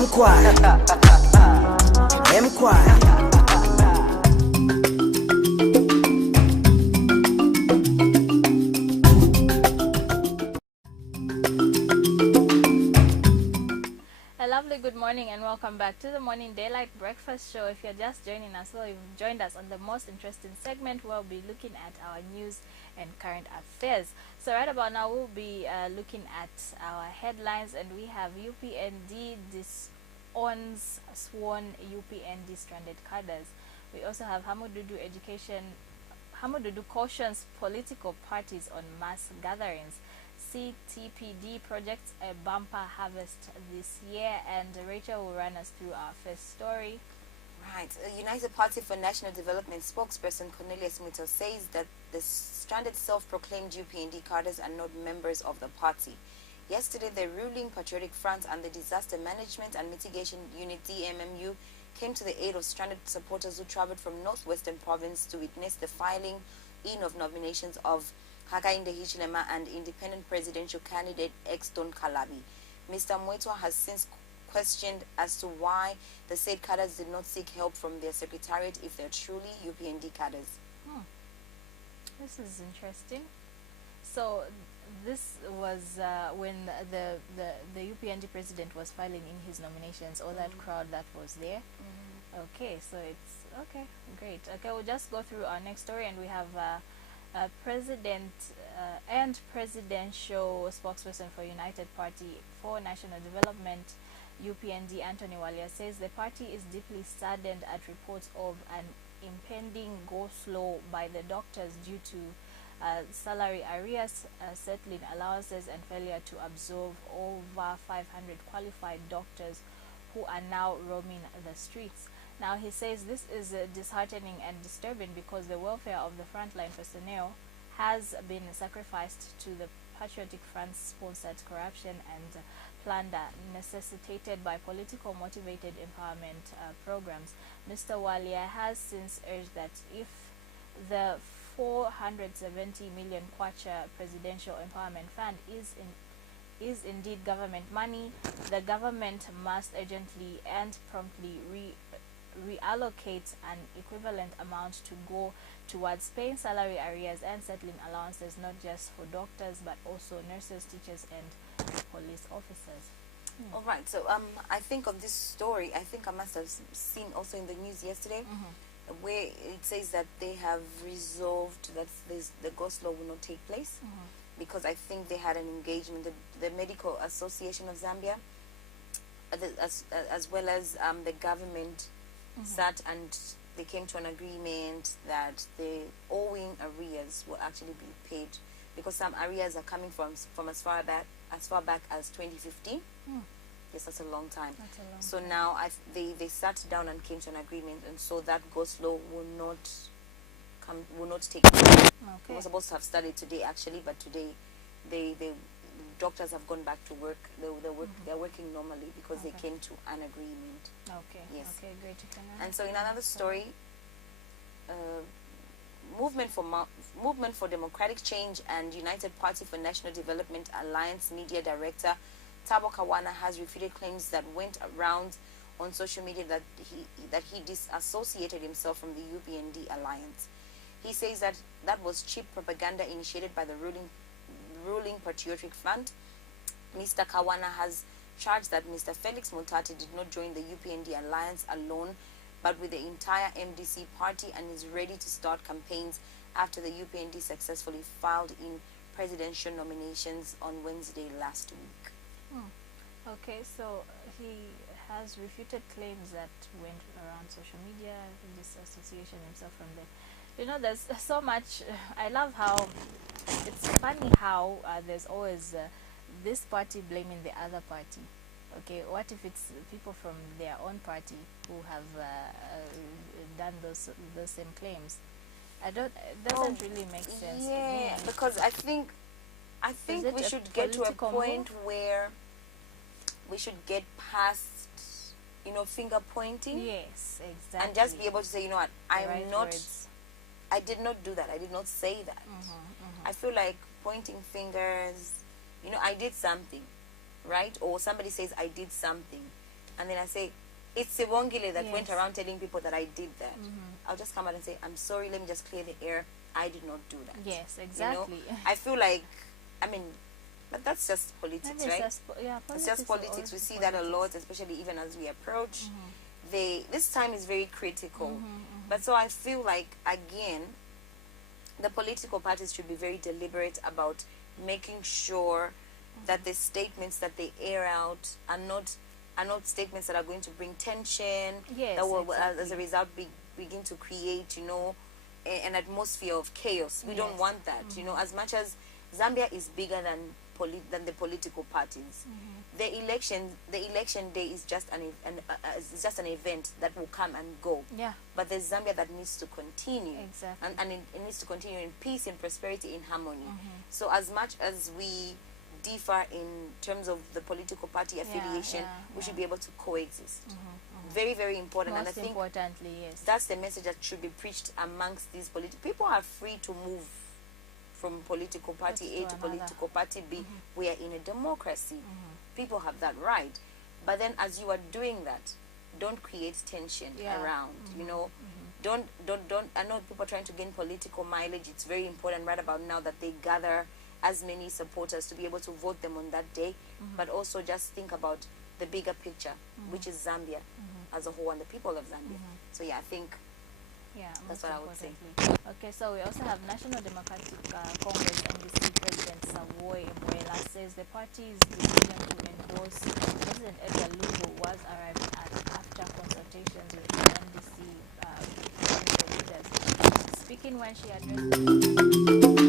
mkwai A lovely good morning and welcome back to the Morning Daylight Breakfast Show. If you're just joining us, well, you've joined us on the most interesting segment where we'll be looking at our news and current affairs. So right about now, we'll be looking at our headlines, and we have UPND disowns sworn UPND stranded cadres. We also have Hamududu cautions political parties on mass gatherings. CTPD projects a bumper harvest this year, and Rachel will run us through our first story. Right. United Party for National Development spokesperson Cornelius Muto says that the stranded self-proclaimed UPND cadres are not members of the party. Yesterday, the ruling Patriotic Front and the Disaster Management and Mitigation Unit DMMU came to the aid of stranded supporters who traveled from Northwestern Province to witness the filing in of nominations of Hakainde Hichilema and independent presidential candidate Exton Kalabi. Mr. Mwetwa has since questioned as to why the said cadres did not seek help from their secretariat if they're truly UPND cadres. This is interesting. So this was when the UPND president was filing in his nominations, all that crowd that was there. Okay, so it's okay, great. Okay, we'll just go through our next story, and we have President and presidential spokesperson for United Party for National Development, UPND, Anthony Walia, says the party is deeply saddened at reports of an impending go-slow by the doctors due to salary arrears, settling allowances, and failure to absorb over 500 qualified doctors who are now roaming the streets. Now, he says this is disheartening and disturbing because the welfare of the frontline personnel has been sacrificed to the Patriotic Front-sponsored corruption and plunder necessitated by political motivated empowerment programs. Mr. Walia has since urged that if the 470 million kwacha presidential empowerment fund is indeed government money, the government must urgently and promptly reallocate an equivalent amount to go towards paying salary arrears and settling allowances, not just for doctors but also nurses, teachers, and police officers. All right, so I think of this story, I think I must have seen also in the news yesterday, where it says that they have resolved that the go-slow will not take place because I think they had an engagement. The Medical Association of Zambia, as well as the government, sat and they came to an agreement that the owing arrears will actually be paid, because some arrears are coming from as far back as 2015. Yes, that's a long time. So now they sat down and came to an agreement, and so that go-slow will not take place. We were supposed to have started today actually, but today the doctors have gone back to work. They're working normally because they came to an agreement. Okay. Yes. Okay, great. You can And so in another story, Movement for Democratic Change and United Party for National Development Alliance Media Director Thabo Kawana has refuted claims that went around on social media that he disassociated himself from the UPND alliance. He says that was cheap propaganda initiated by the ruling Patriotic Front. Mr. Kawana has charged that Mr. Felix Mutati did not join the UPND alliance alone, but with the entire MDC party, and is ready to start campaigns after the UPND successfully filed in presidential nominations on Wednesday last week. Okay, so he has refuted claims that went around social media, disassociation himself from the. You know, there's so much. I love how it's funny how there's always this party blaming the other party. Okay, what if it's people from their own party who have done those same claims? It doesn't really make sense. Yeah, to me. because I think it we a should get to a political point move? where we should get past, finger pointing. Yes, exactly. And just be able to say, you know what, Words. I did not do that. I did not say that. I feel like pointing fingers, I did something, right? Or somebody says I did something, and then I say, it's Sibongile that went Yes. around telling people that I did that. I'll just come out and say, I'm sorry, let me just clear the air. I did not do that. Yes, exactly. I feel like, but that's just politics, Maybe right? It's just will politics. always We be see that a politics. lot, especially even as we approach. This time is very critical. But so I feel like, again, the political parties should be very deliberate about making sure that the statements that they air out are not statements that are going to bring tension. Yes, that will, exactly. as a result, begin to create, an atmosphere of chaos. We don't Yes. want that. As much as Zambia is bigger than the political parties, the election day is just an event that will come and go. Yeah. But there's Zambia that needs to continue. Exactly. And it needs to continue in peace, in prosperity, in harmony. So as much as we differ in terms of the political party affiliation, we should be able to coexist. Very, very important. And I Most think importantly, yes. that's the message that should be preached amongst these political people. Are free to move from political party A to another. political party B. We are in a democracy. People have that right. But then as you are doing that, don't create tension around, Don't I know people are trying to gain political mileage. It's very important right about now that they gather as many supporters to be able to vote them on that day, but also just think about the bigger picture, which is Zambia as a whole and the people of Zambia. So yeah, I think Yeah, That's most what I would say. importantly. Okay, so we also have National Democratic Congress NDC President Savoy Mwela says the party's decision to endorse President Edgar Lungu was arrived at after consultations with the NDC leaders. Speaking when she addressed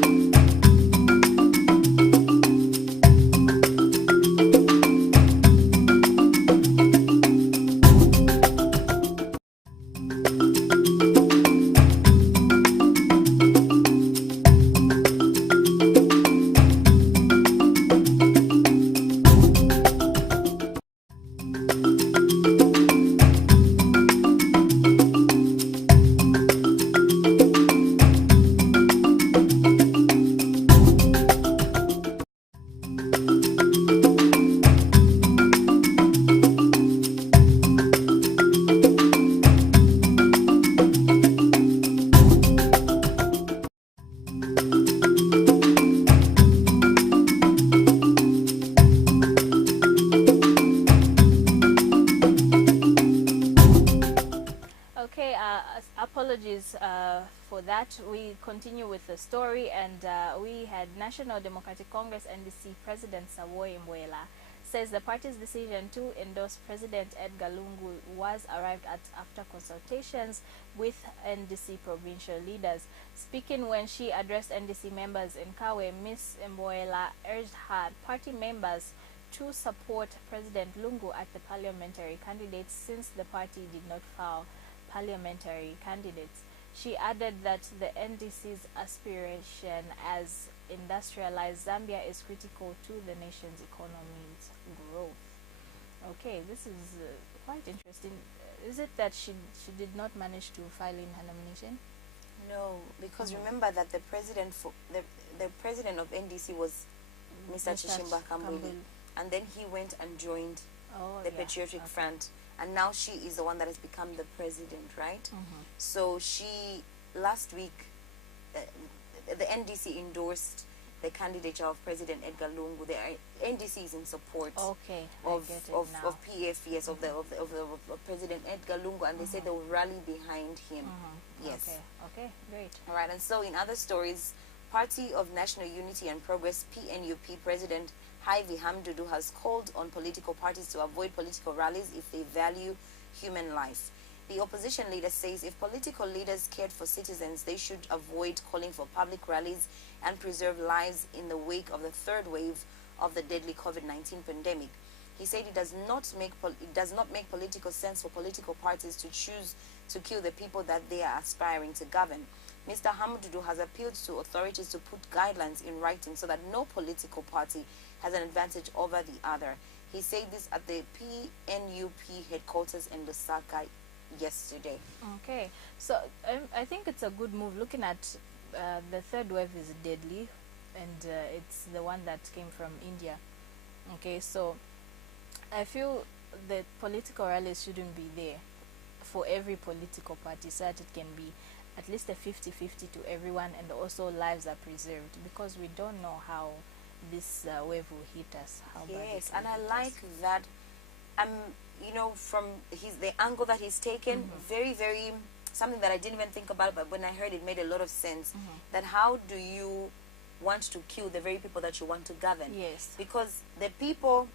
that, we continue with the story, and we had National Democratic Congress NDC President Savoy Mbwela says the party's decision to endorse President Edgar Lungu was arrived at after consultations with NDC provincial leaders. Speaking when she addressed NDC members in Kawe, Ms. Mbwela urged her party members to support President Lungu as the parliamentary candidate since the party did not file parliamentary candidates. She added that the NDC's aspiration as industrialized Zambia is critical to the nation's economy's growth. Okay, this is quite interesting. Is it that she did not manage to file in her nomination? No, because remember that the president for the president of NDC was Mr. Chishimba Kambuli, and then he went and joined the Patriotic Front, and now she is the one that has become the president, right? So she last week the NDC endorsed the candidature of President Edgar Lungu. The NDC is in support of PF, of President Edgar Lungu, and they say they will rally behind him. Yes. Okay, great. All right, and so in other stories, Party of National Unity and Progress (PNUP) President Ivy Hamdudu has called on political parties to avoid political rallies if they value human life. The opposition leader says if political leaders cared for citizens, they should avoid calling for public rallies and preserve lives in the wake of the third wave of the deadly COVID-19 pandemic. He said it does not make political sense for political parties to choose to kill the people that they are aspiring to govern. Mr. Hamdudu has appealed to authorities to put guidelines in writing so that no political party has an advantage over the other. He said this at the PNUP headquarters in Lusaka yesterday. Okay, so I think it's a good move. Looking at the third wave is deadly, and it's the one that came from India. Okay, so I feel the political rallies shouldn't be there for every political party, so that it can be at least a 50-50 to everyone, and also lives are preserved, because we don't know how this wave will hit us. Yes, and I like that. You know, from the angle that he's taken, very, very something that I didn't even think about, but when I heard it made a lot of sense. That how do you want to kill the very people that you want to govern? Yes, because the people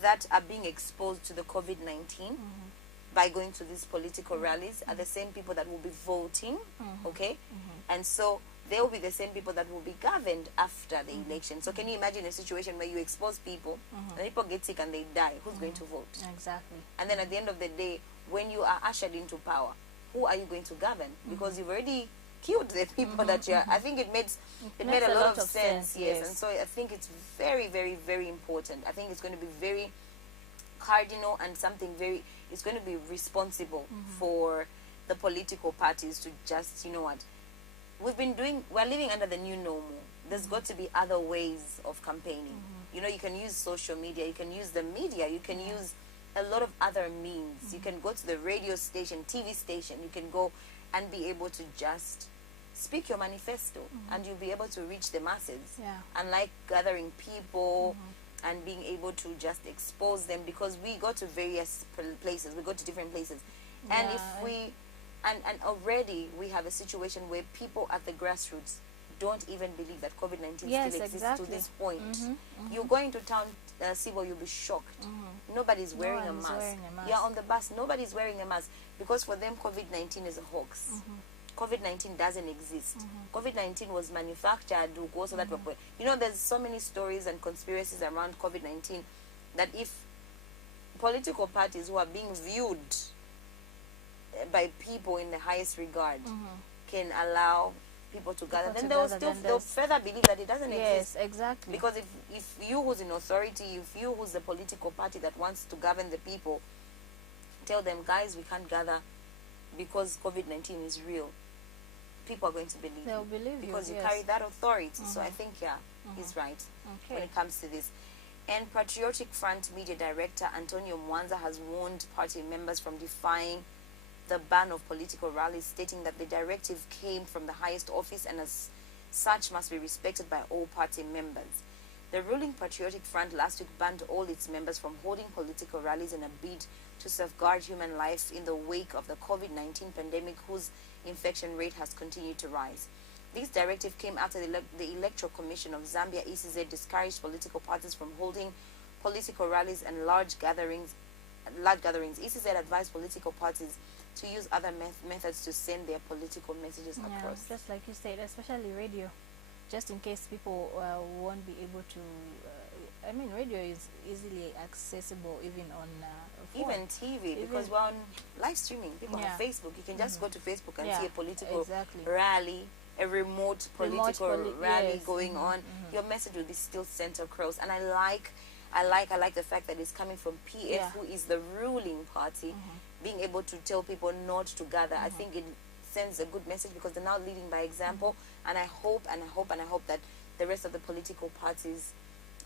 that are being exposed to the COVID-19 by going to these political rallies are the same people that will be voting, okay? And so they will be the same people that will be governed after the election. So can you imagine a situation where you expose people, and people get sick and they die? Who's going to vote? exactly. And then at the end of the day, when you are ushered into power, who are you going to govern? Because you've already killed the people that you are. I think it made a lot of sense, yes. And so I think it's very, very, very important. I think it's going to be very cardinal and something very, it's going to be responsible for the political parties to just, you know what, we're living under the new normal. There's got to be other ways of campaigning. You know, you can use social media, you can use the media, you can use a lot of other means. You can go to the radio station, TV station, you can go and be able to just speak your manifesto, and you'll be able to reach the masses. Unlike gathering people and being able to just expose them, because we go to various places, we go to different places. And if we, and already we have a situation where people at the grassroots don't even believe that COVID-19 still exists to this point. You go into town, Sibo, you'll be shocked. Nobody's wearing a mask. You're on the bus, nobody's wearing a mask, because for them COVID-19 is a hoax. COVID-19 doesn't exist. COVID-19 was manufactured to go so that you know, there's so many stories and conspiracies around COVID-19 that if political parties who are being viewed by people in the highest regard can allow people to gather, then they'll further believe that it doesn't exist. Yes, exactly. Because if you who's in authority, if you who's the political party that wants to govern the people, tell them, guys, we can't gather because COVID-19 is real, people are going to believe They'll you believe because you, you yes. carry that authority. So I think, he's right when it comes to this. And Patriotic Front Media Director Antonio Mwanza has warned party members from defying the ban of political rallies, stating that the directive came from the highest office and as such must be respected by all party members. The ruling Patriotic Front last week banned all its members from holding political rallies in a bid to safeguard human life in the wake of the COVID-19 pandemic, whose infection rate has continued to rise. This directive came after the Electoral Commission of Zambia (ECZ) discouraged political parties from holding political rallies and large gatherings. ECZ advised political parties to use other methods to send their political messages across. Just like you said, especially radio, just in case people won't be able to. I mean, radio is easily accessible even on phone. Even TV, because we're on live streaming. People have Facebook. You can just go to Facebook and see a political rally, a remote political rally going on. Your message will be still sent across. And I like the fact that it's coming from PF, who is the ruling party, being able to tell people not to gather. I think it sends a good message because they're now leading by example. And I hope that the rest of the political parties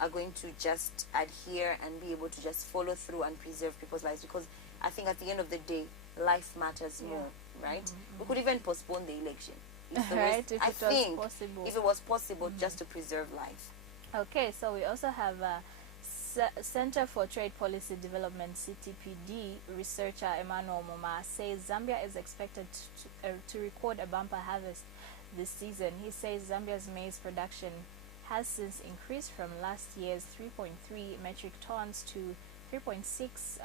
are going to just adhere and be able to just follow through and preserve people's lives, because I think at the end of the day, life matters more, right? We could even postpone the election. If it was possible, just to preserve life. Okay, so we also have Center for Trade Policy Development, CTPD, researcher Emmanuel Moma says Zambia is expected to record a bumper harvest this season. He says Zambia's maize production has since increased from last year's 3.3 metric tons to 3.6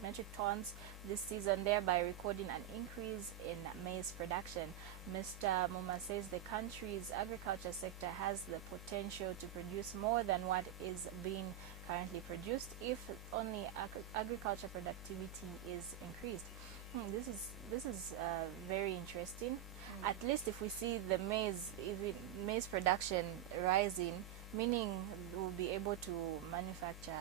metric tons this season, thereby recording an increase in maize production. Mr. Muma says the country's agriculture sector has the potential to produce more than what is being currently produced if only agriculture productivity is increased. This is very interesting. At least if we see the maize production rising, meaning we'll be able to manufacture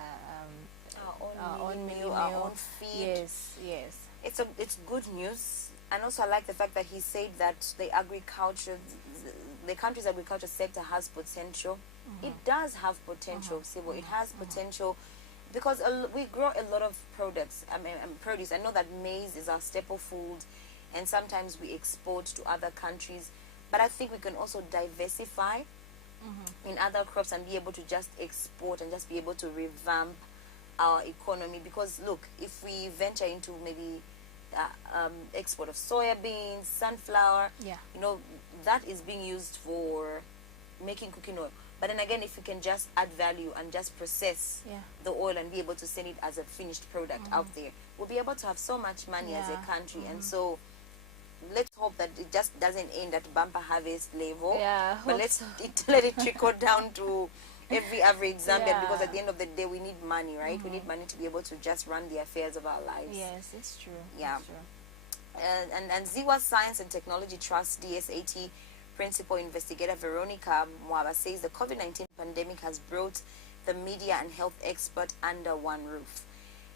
our own meal, our own feed. Yes. It's good news. And also I like the fact that he said that the country's agriculture sector has potential. It does have potential, Sibo. It has potential because we grow a lot of products. Produce. I know that maize is our staple food, and sometimes we export to other countries. But I think we can also diversify in other crops and be able to just export and just be able to revamp our economy. Because look, if we venture into maybe export of soya beans, sunflower, that is being used for making cooking oil. But then again, if we can just add value and just process the oil and be able to send it as a finished product out there, we'll be able to have so much money as a country. And so let's hope that it just doesn't end at bumper harvest level, but let it trickle down to every average Zambian, because at the end of the day we need money, right? We need money to be able to just run the affairs of our lives. Yes, it's true. Yeah. It's true. And Ziwa Science and Technology Trust DSAT Principal Investigator Veronica Mwaba says the COVID-19 pandemic has brought the media and health expert under one roof.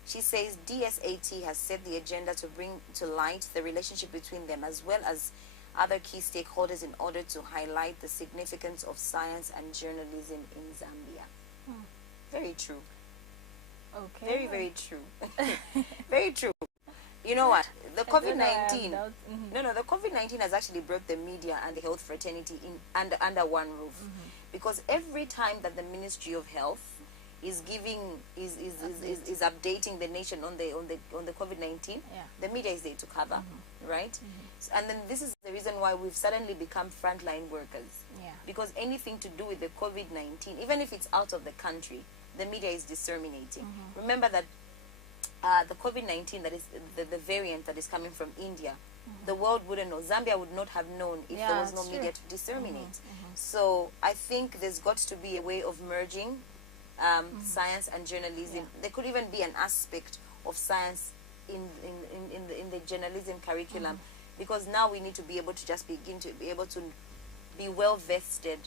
She says DSAT has set the agenda to bring to light the relationship between them as well as other key stakeholders in order to highlight the significance of science and journalism in Zambia. Very true. Okay. Very, very true. Very true. You know what? The COVID-19, the COVID-19 has actually brought the media and the health fraternity under one roof, because every time that the Ministry of Health is updating the nation on the COVID-19, the media is there to cover, right? And then this is the reason why we've suddenly become frontline workers, because anything to do with the COVID-19, even if it's out of the country, the media is disseminating. Remember that the COVID-19, that is the variant that is coming from India, the world wouldn't know. Zambia would not have known if there was no media to disseminate. So I think there's got to be a way of merging science and journalism. There could even be an aspect of science in the journalism curriculum, because now we need to be able to just begin to be able to be well vested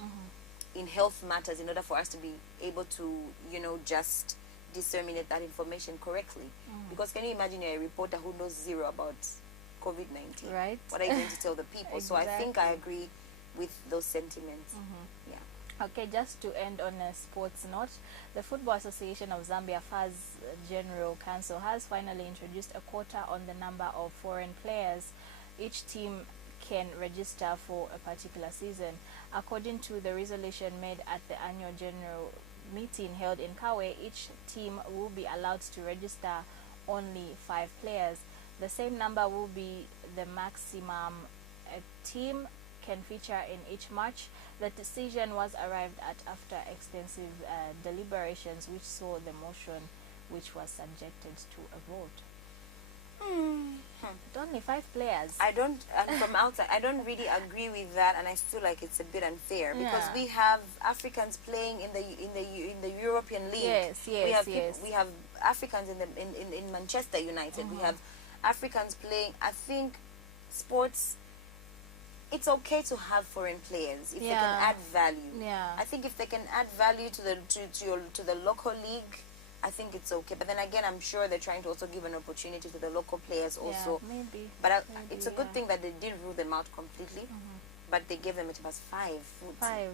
in health matters in order for us to be able to, just disseminate that information correctly. Because can you imagine you're a reporter who knows zero about COVID-19? Right. What are you going to tell the people? So I think I agree with those sentiments. Okay, just to end on a sports note, the Football Association of Zambia, FAZ General Council, has finally introduced a quota on the number of foreign players each team can register for a particular season. According to the resolution made at the annual general meeting held in Kawe, each team will be allowed to register only 5 players. The same number will be the maximum a team can feature in each match. The decision was arrived at after extensive deliberations, which saw the motion, which was subjected to a vote. But only 5 players. And from outside, I don't really agree with that, and I feel like it's a bit unfair because Yeah. we have Africans playing in the European League. Yes, yes, we have yes. we have Africans in Manchester United. We have Africans playing. I think sports. It's okay to have foreign players if they can Yeah. add value. Yeah. I think if they can add value to the local league, I think it's okay. But then again, I'm sure they're trying to also give an opportunity to the local players also. Yeah, maybe. But Maybe, it's a good yeah. thing that they did rule them out completely. But they gave them it was 5. 5.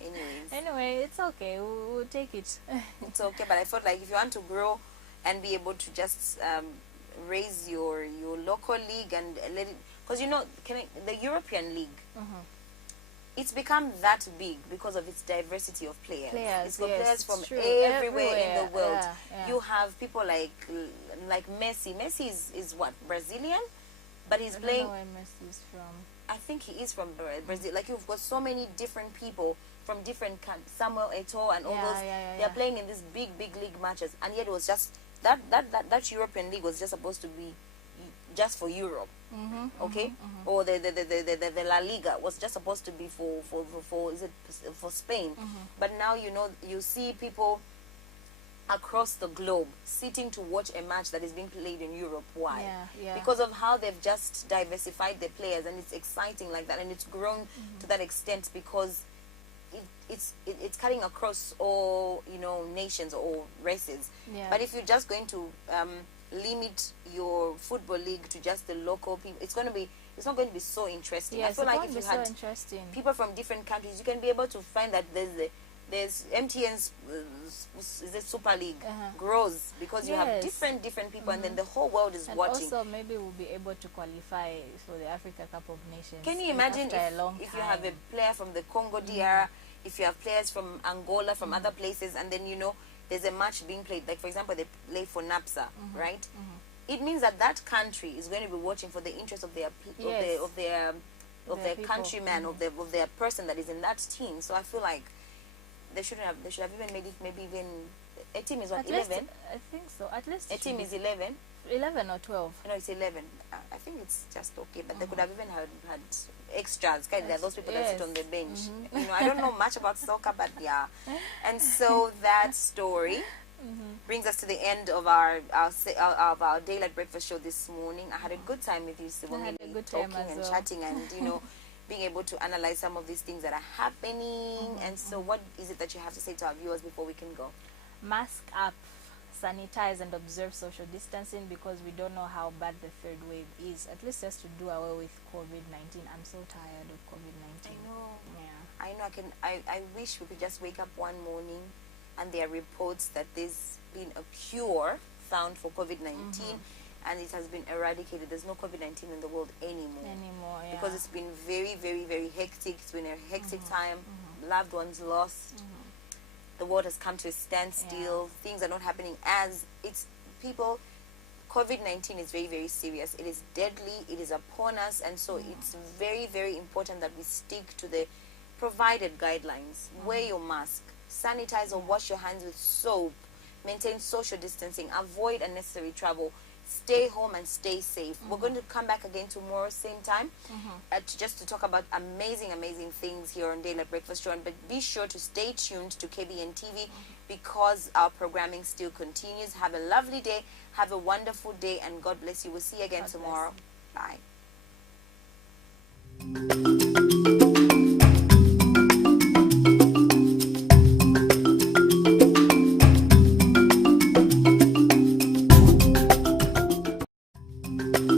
Anyways, Anyway, it's okay. We'll take it. it's okay. But I felt like if you want to grow and be able to just raise your local league and let it, because the European League. It's become that big because of its diversity of players. It's got yes, players it's from true. everywhere in the world. Yeah, yeah. You have people like Messi. Messi is what, Brazilian, but he's I don't playing. know where Messi is from. I think he is from Brazil. Like you've got so many different people from different countries. Samuel Eto'o and all Yeah, those. yeah, They are playing in these big league matches, and yet it was just that European league was just supposed to be just for Europe. Okay, or the La Liga was just supposed to be for Spain, but now you see people across the globe sitting to watch a match that is being played in Europe. Why? Yeah. Because of how they've just diversified their players, and it's exciting like that, and it's grown to that extent because it's cutting across all nations or races. Yeah. But if you're just going to limit your football league to just the local people, it's not going to be so interesting. Yes, I feel it like won't if be you so had interesting. people from different countries, you can be able to find that there's MTN's is it Super League grows because you have Yes. different people, and then the whole world is And watching. also, maybe we'll be able to qualify for the Africa Cup of Nations. Can you imagine after a long if you have a time. player from the Congo DR, if you have players from Angola, from other places, and then there's a match being played, like for example they play for NAPSA, right? It means that country is going to be watching for the interest of their Yes. of their Their people. countryman, of their person that is in that team. So I feel like they should have even made it, maybe even a team is what, At least, 11. I think so. At least A it team should is be 11. 11 or 12. No, it's 11. I think it's just okay, but they could have even had extras. Kind of those people that sit Yes. on the bench. I don't know much about soccer, but yeah. And so that story brings us to the end of our daylight breakfast show this morning. I had a good time with you, I had a Sibongile, good time talking as and well. chatting, and being able to analyze some of these things that are happening. And so, what is it that you have to say to our viewers before we can go? Mask up, sanitize, and observe social distancing because we don't know how bad the third wave is. At least just to do away with COVID-19. I'm so tired of COVID-19. I know. Yeah. I know. I wish we could just wake up one morning and there are reports that there's been a cure found for COVID-19 and it has been eradicated. There's no COVID-19 in the world anymore. Yeah. Because it's been very, very, very hectic. It's been a hectic time. Loved ones lost. The world has come to a standstill. Things are not happening as it's people. COVID-19 is very, very serious. It is deadly. It is upon us. And so it's very, very important that we stick to the provided guidelines. Wear your mask. Sanitize or wash your hands with soap. Maintain social distancing. Avoid unnecessary travel. Stay home and stay safe. We're going to come back again tomorrow, same time, just to talk about amazing things here on Daylight Breakfast Show. But be sure to stay tuned to KBN TV because our programming still continues. Have a lovely day. Have a wonderful day, and God bless you. We'll see you again God bless tomorrow. you. Bye.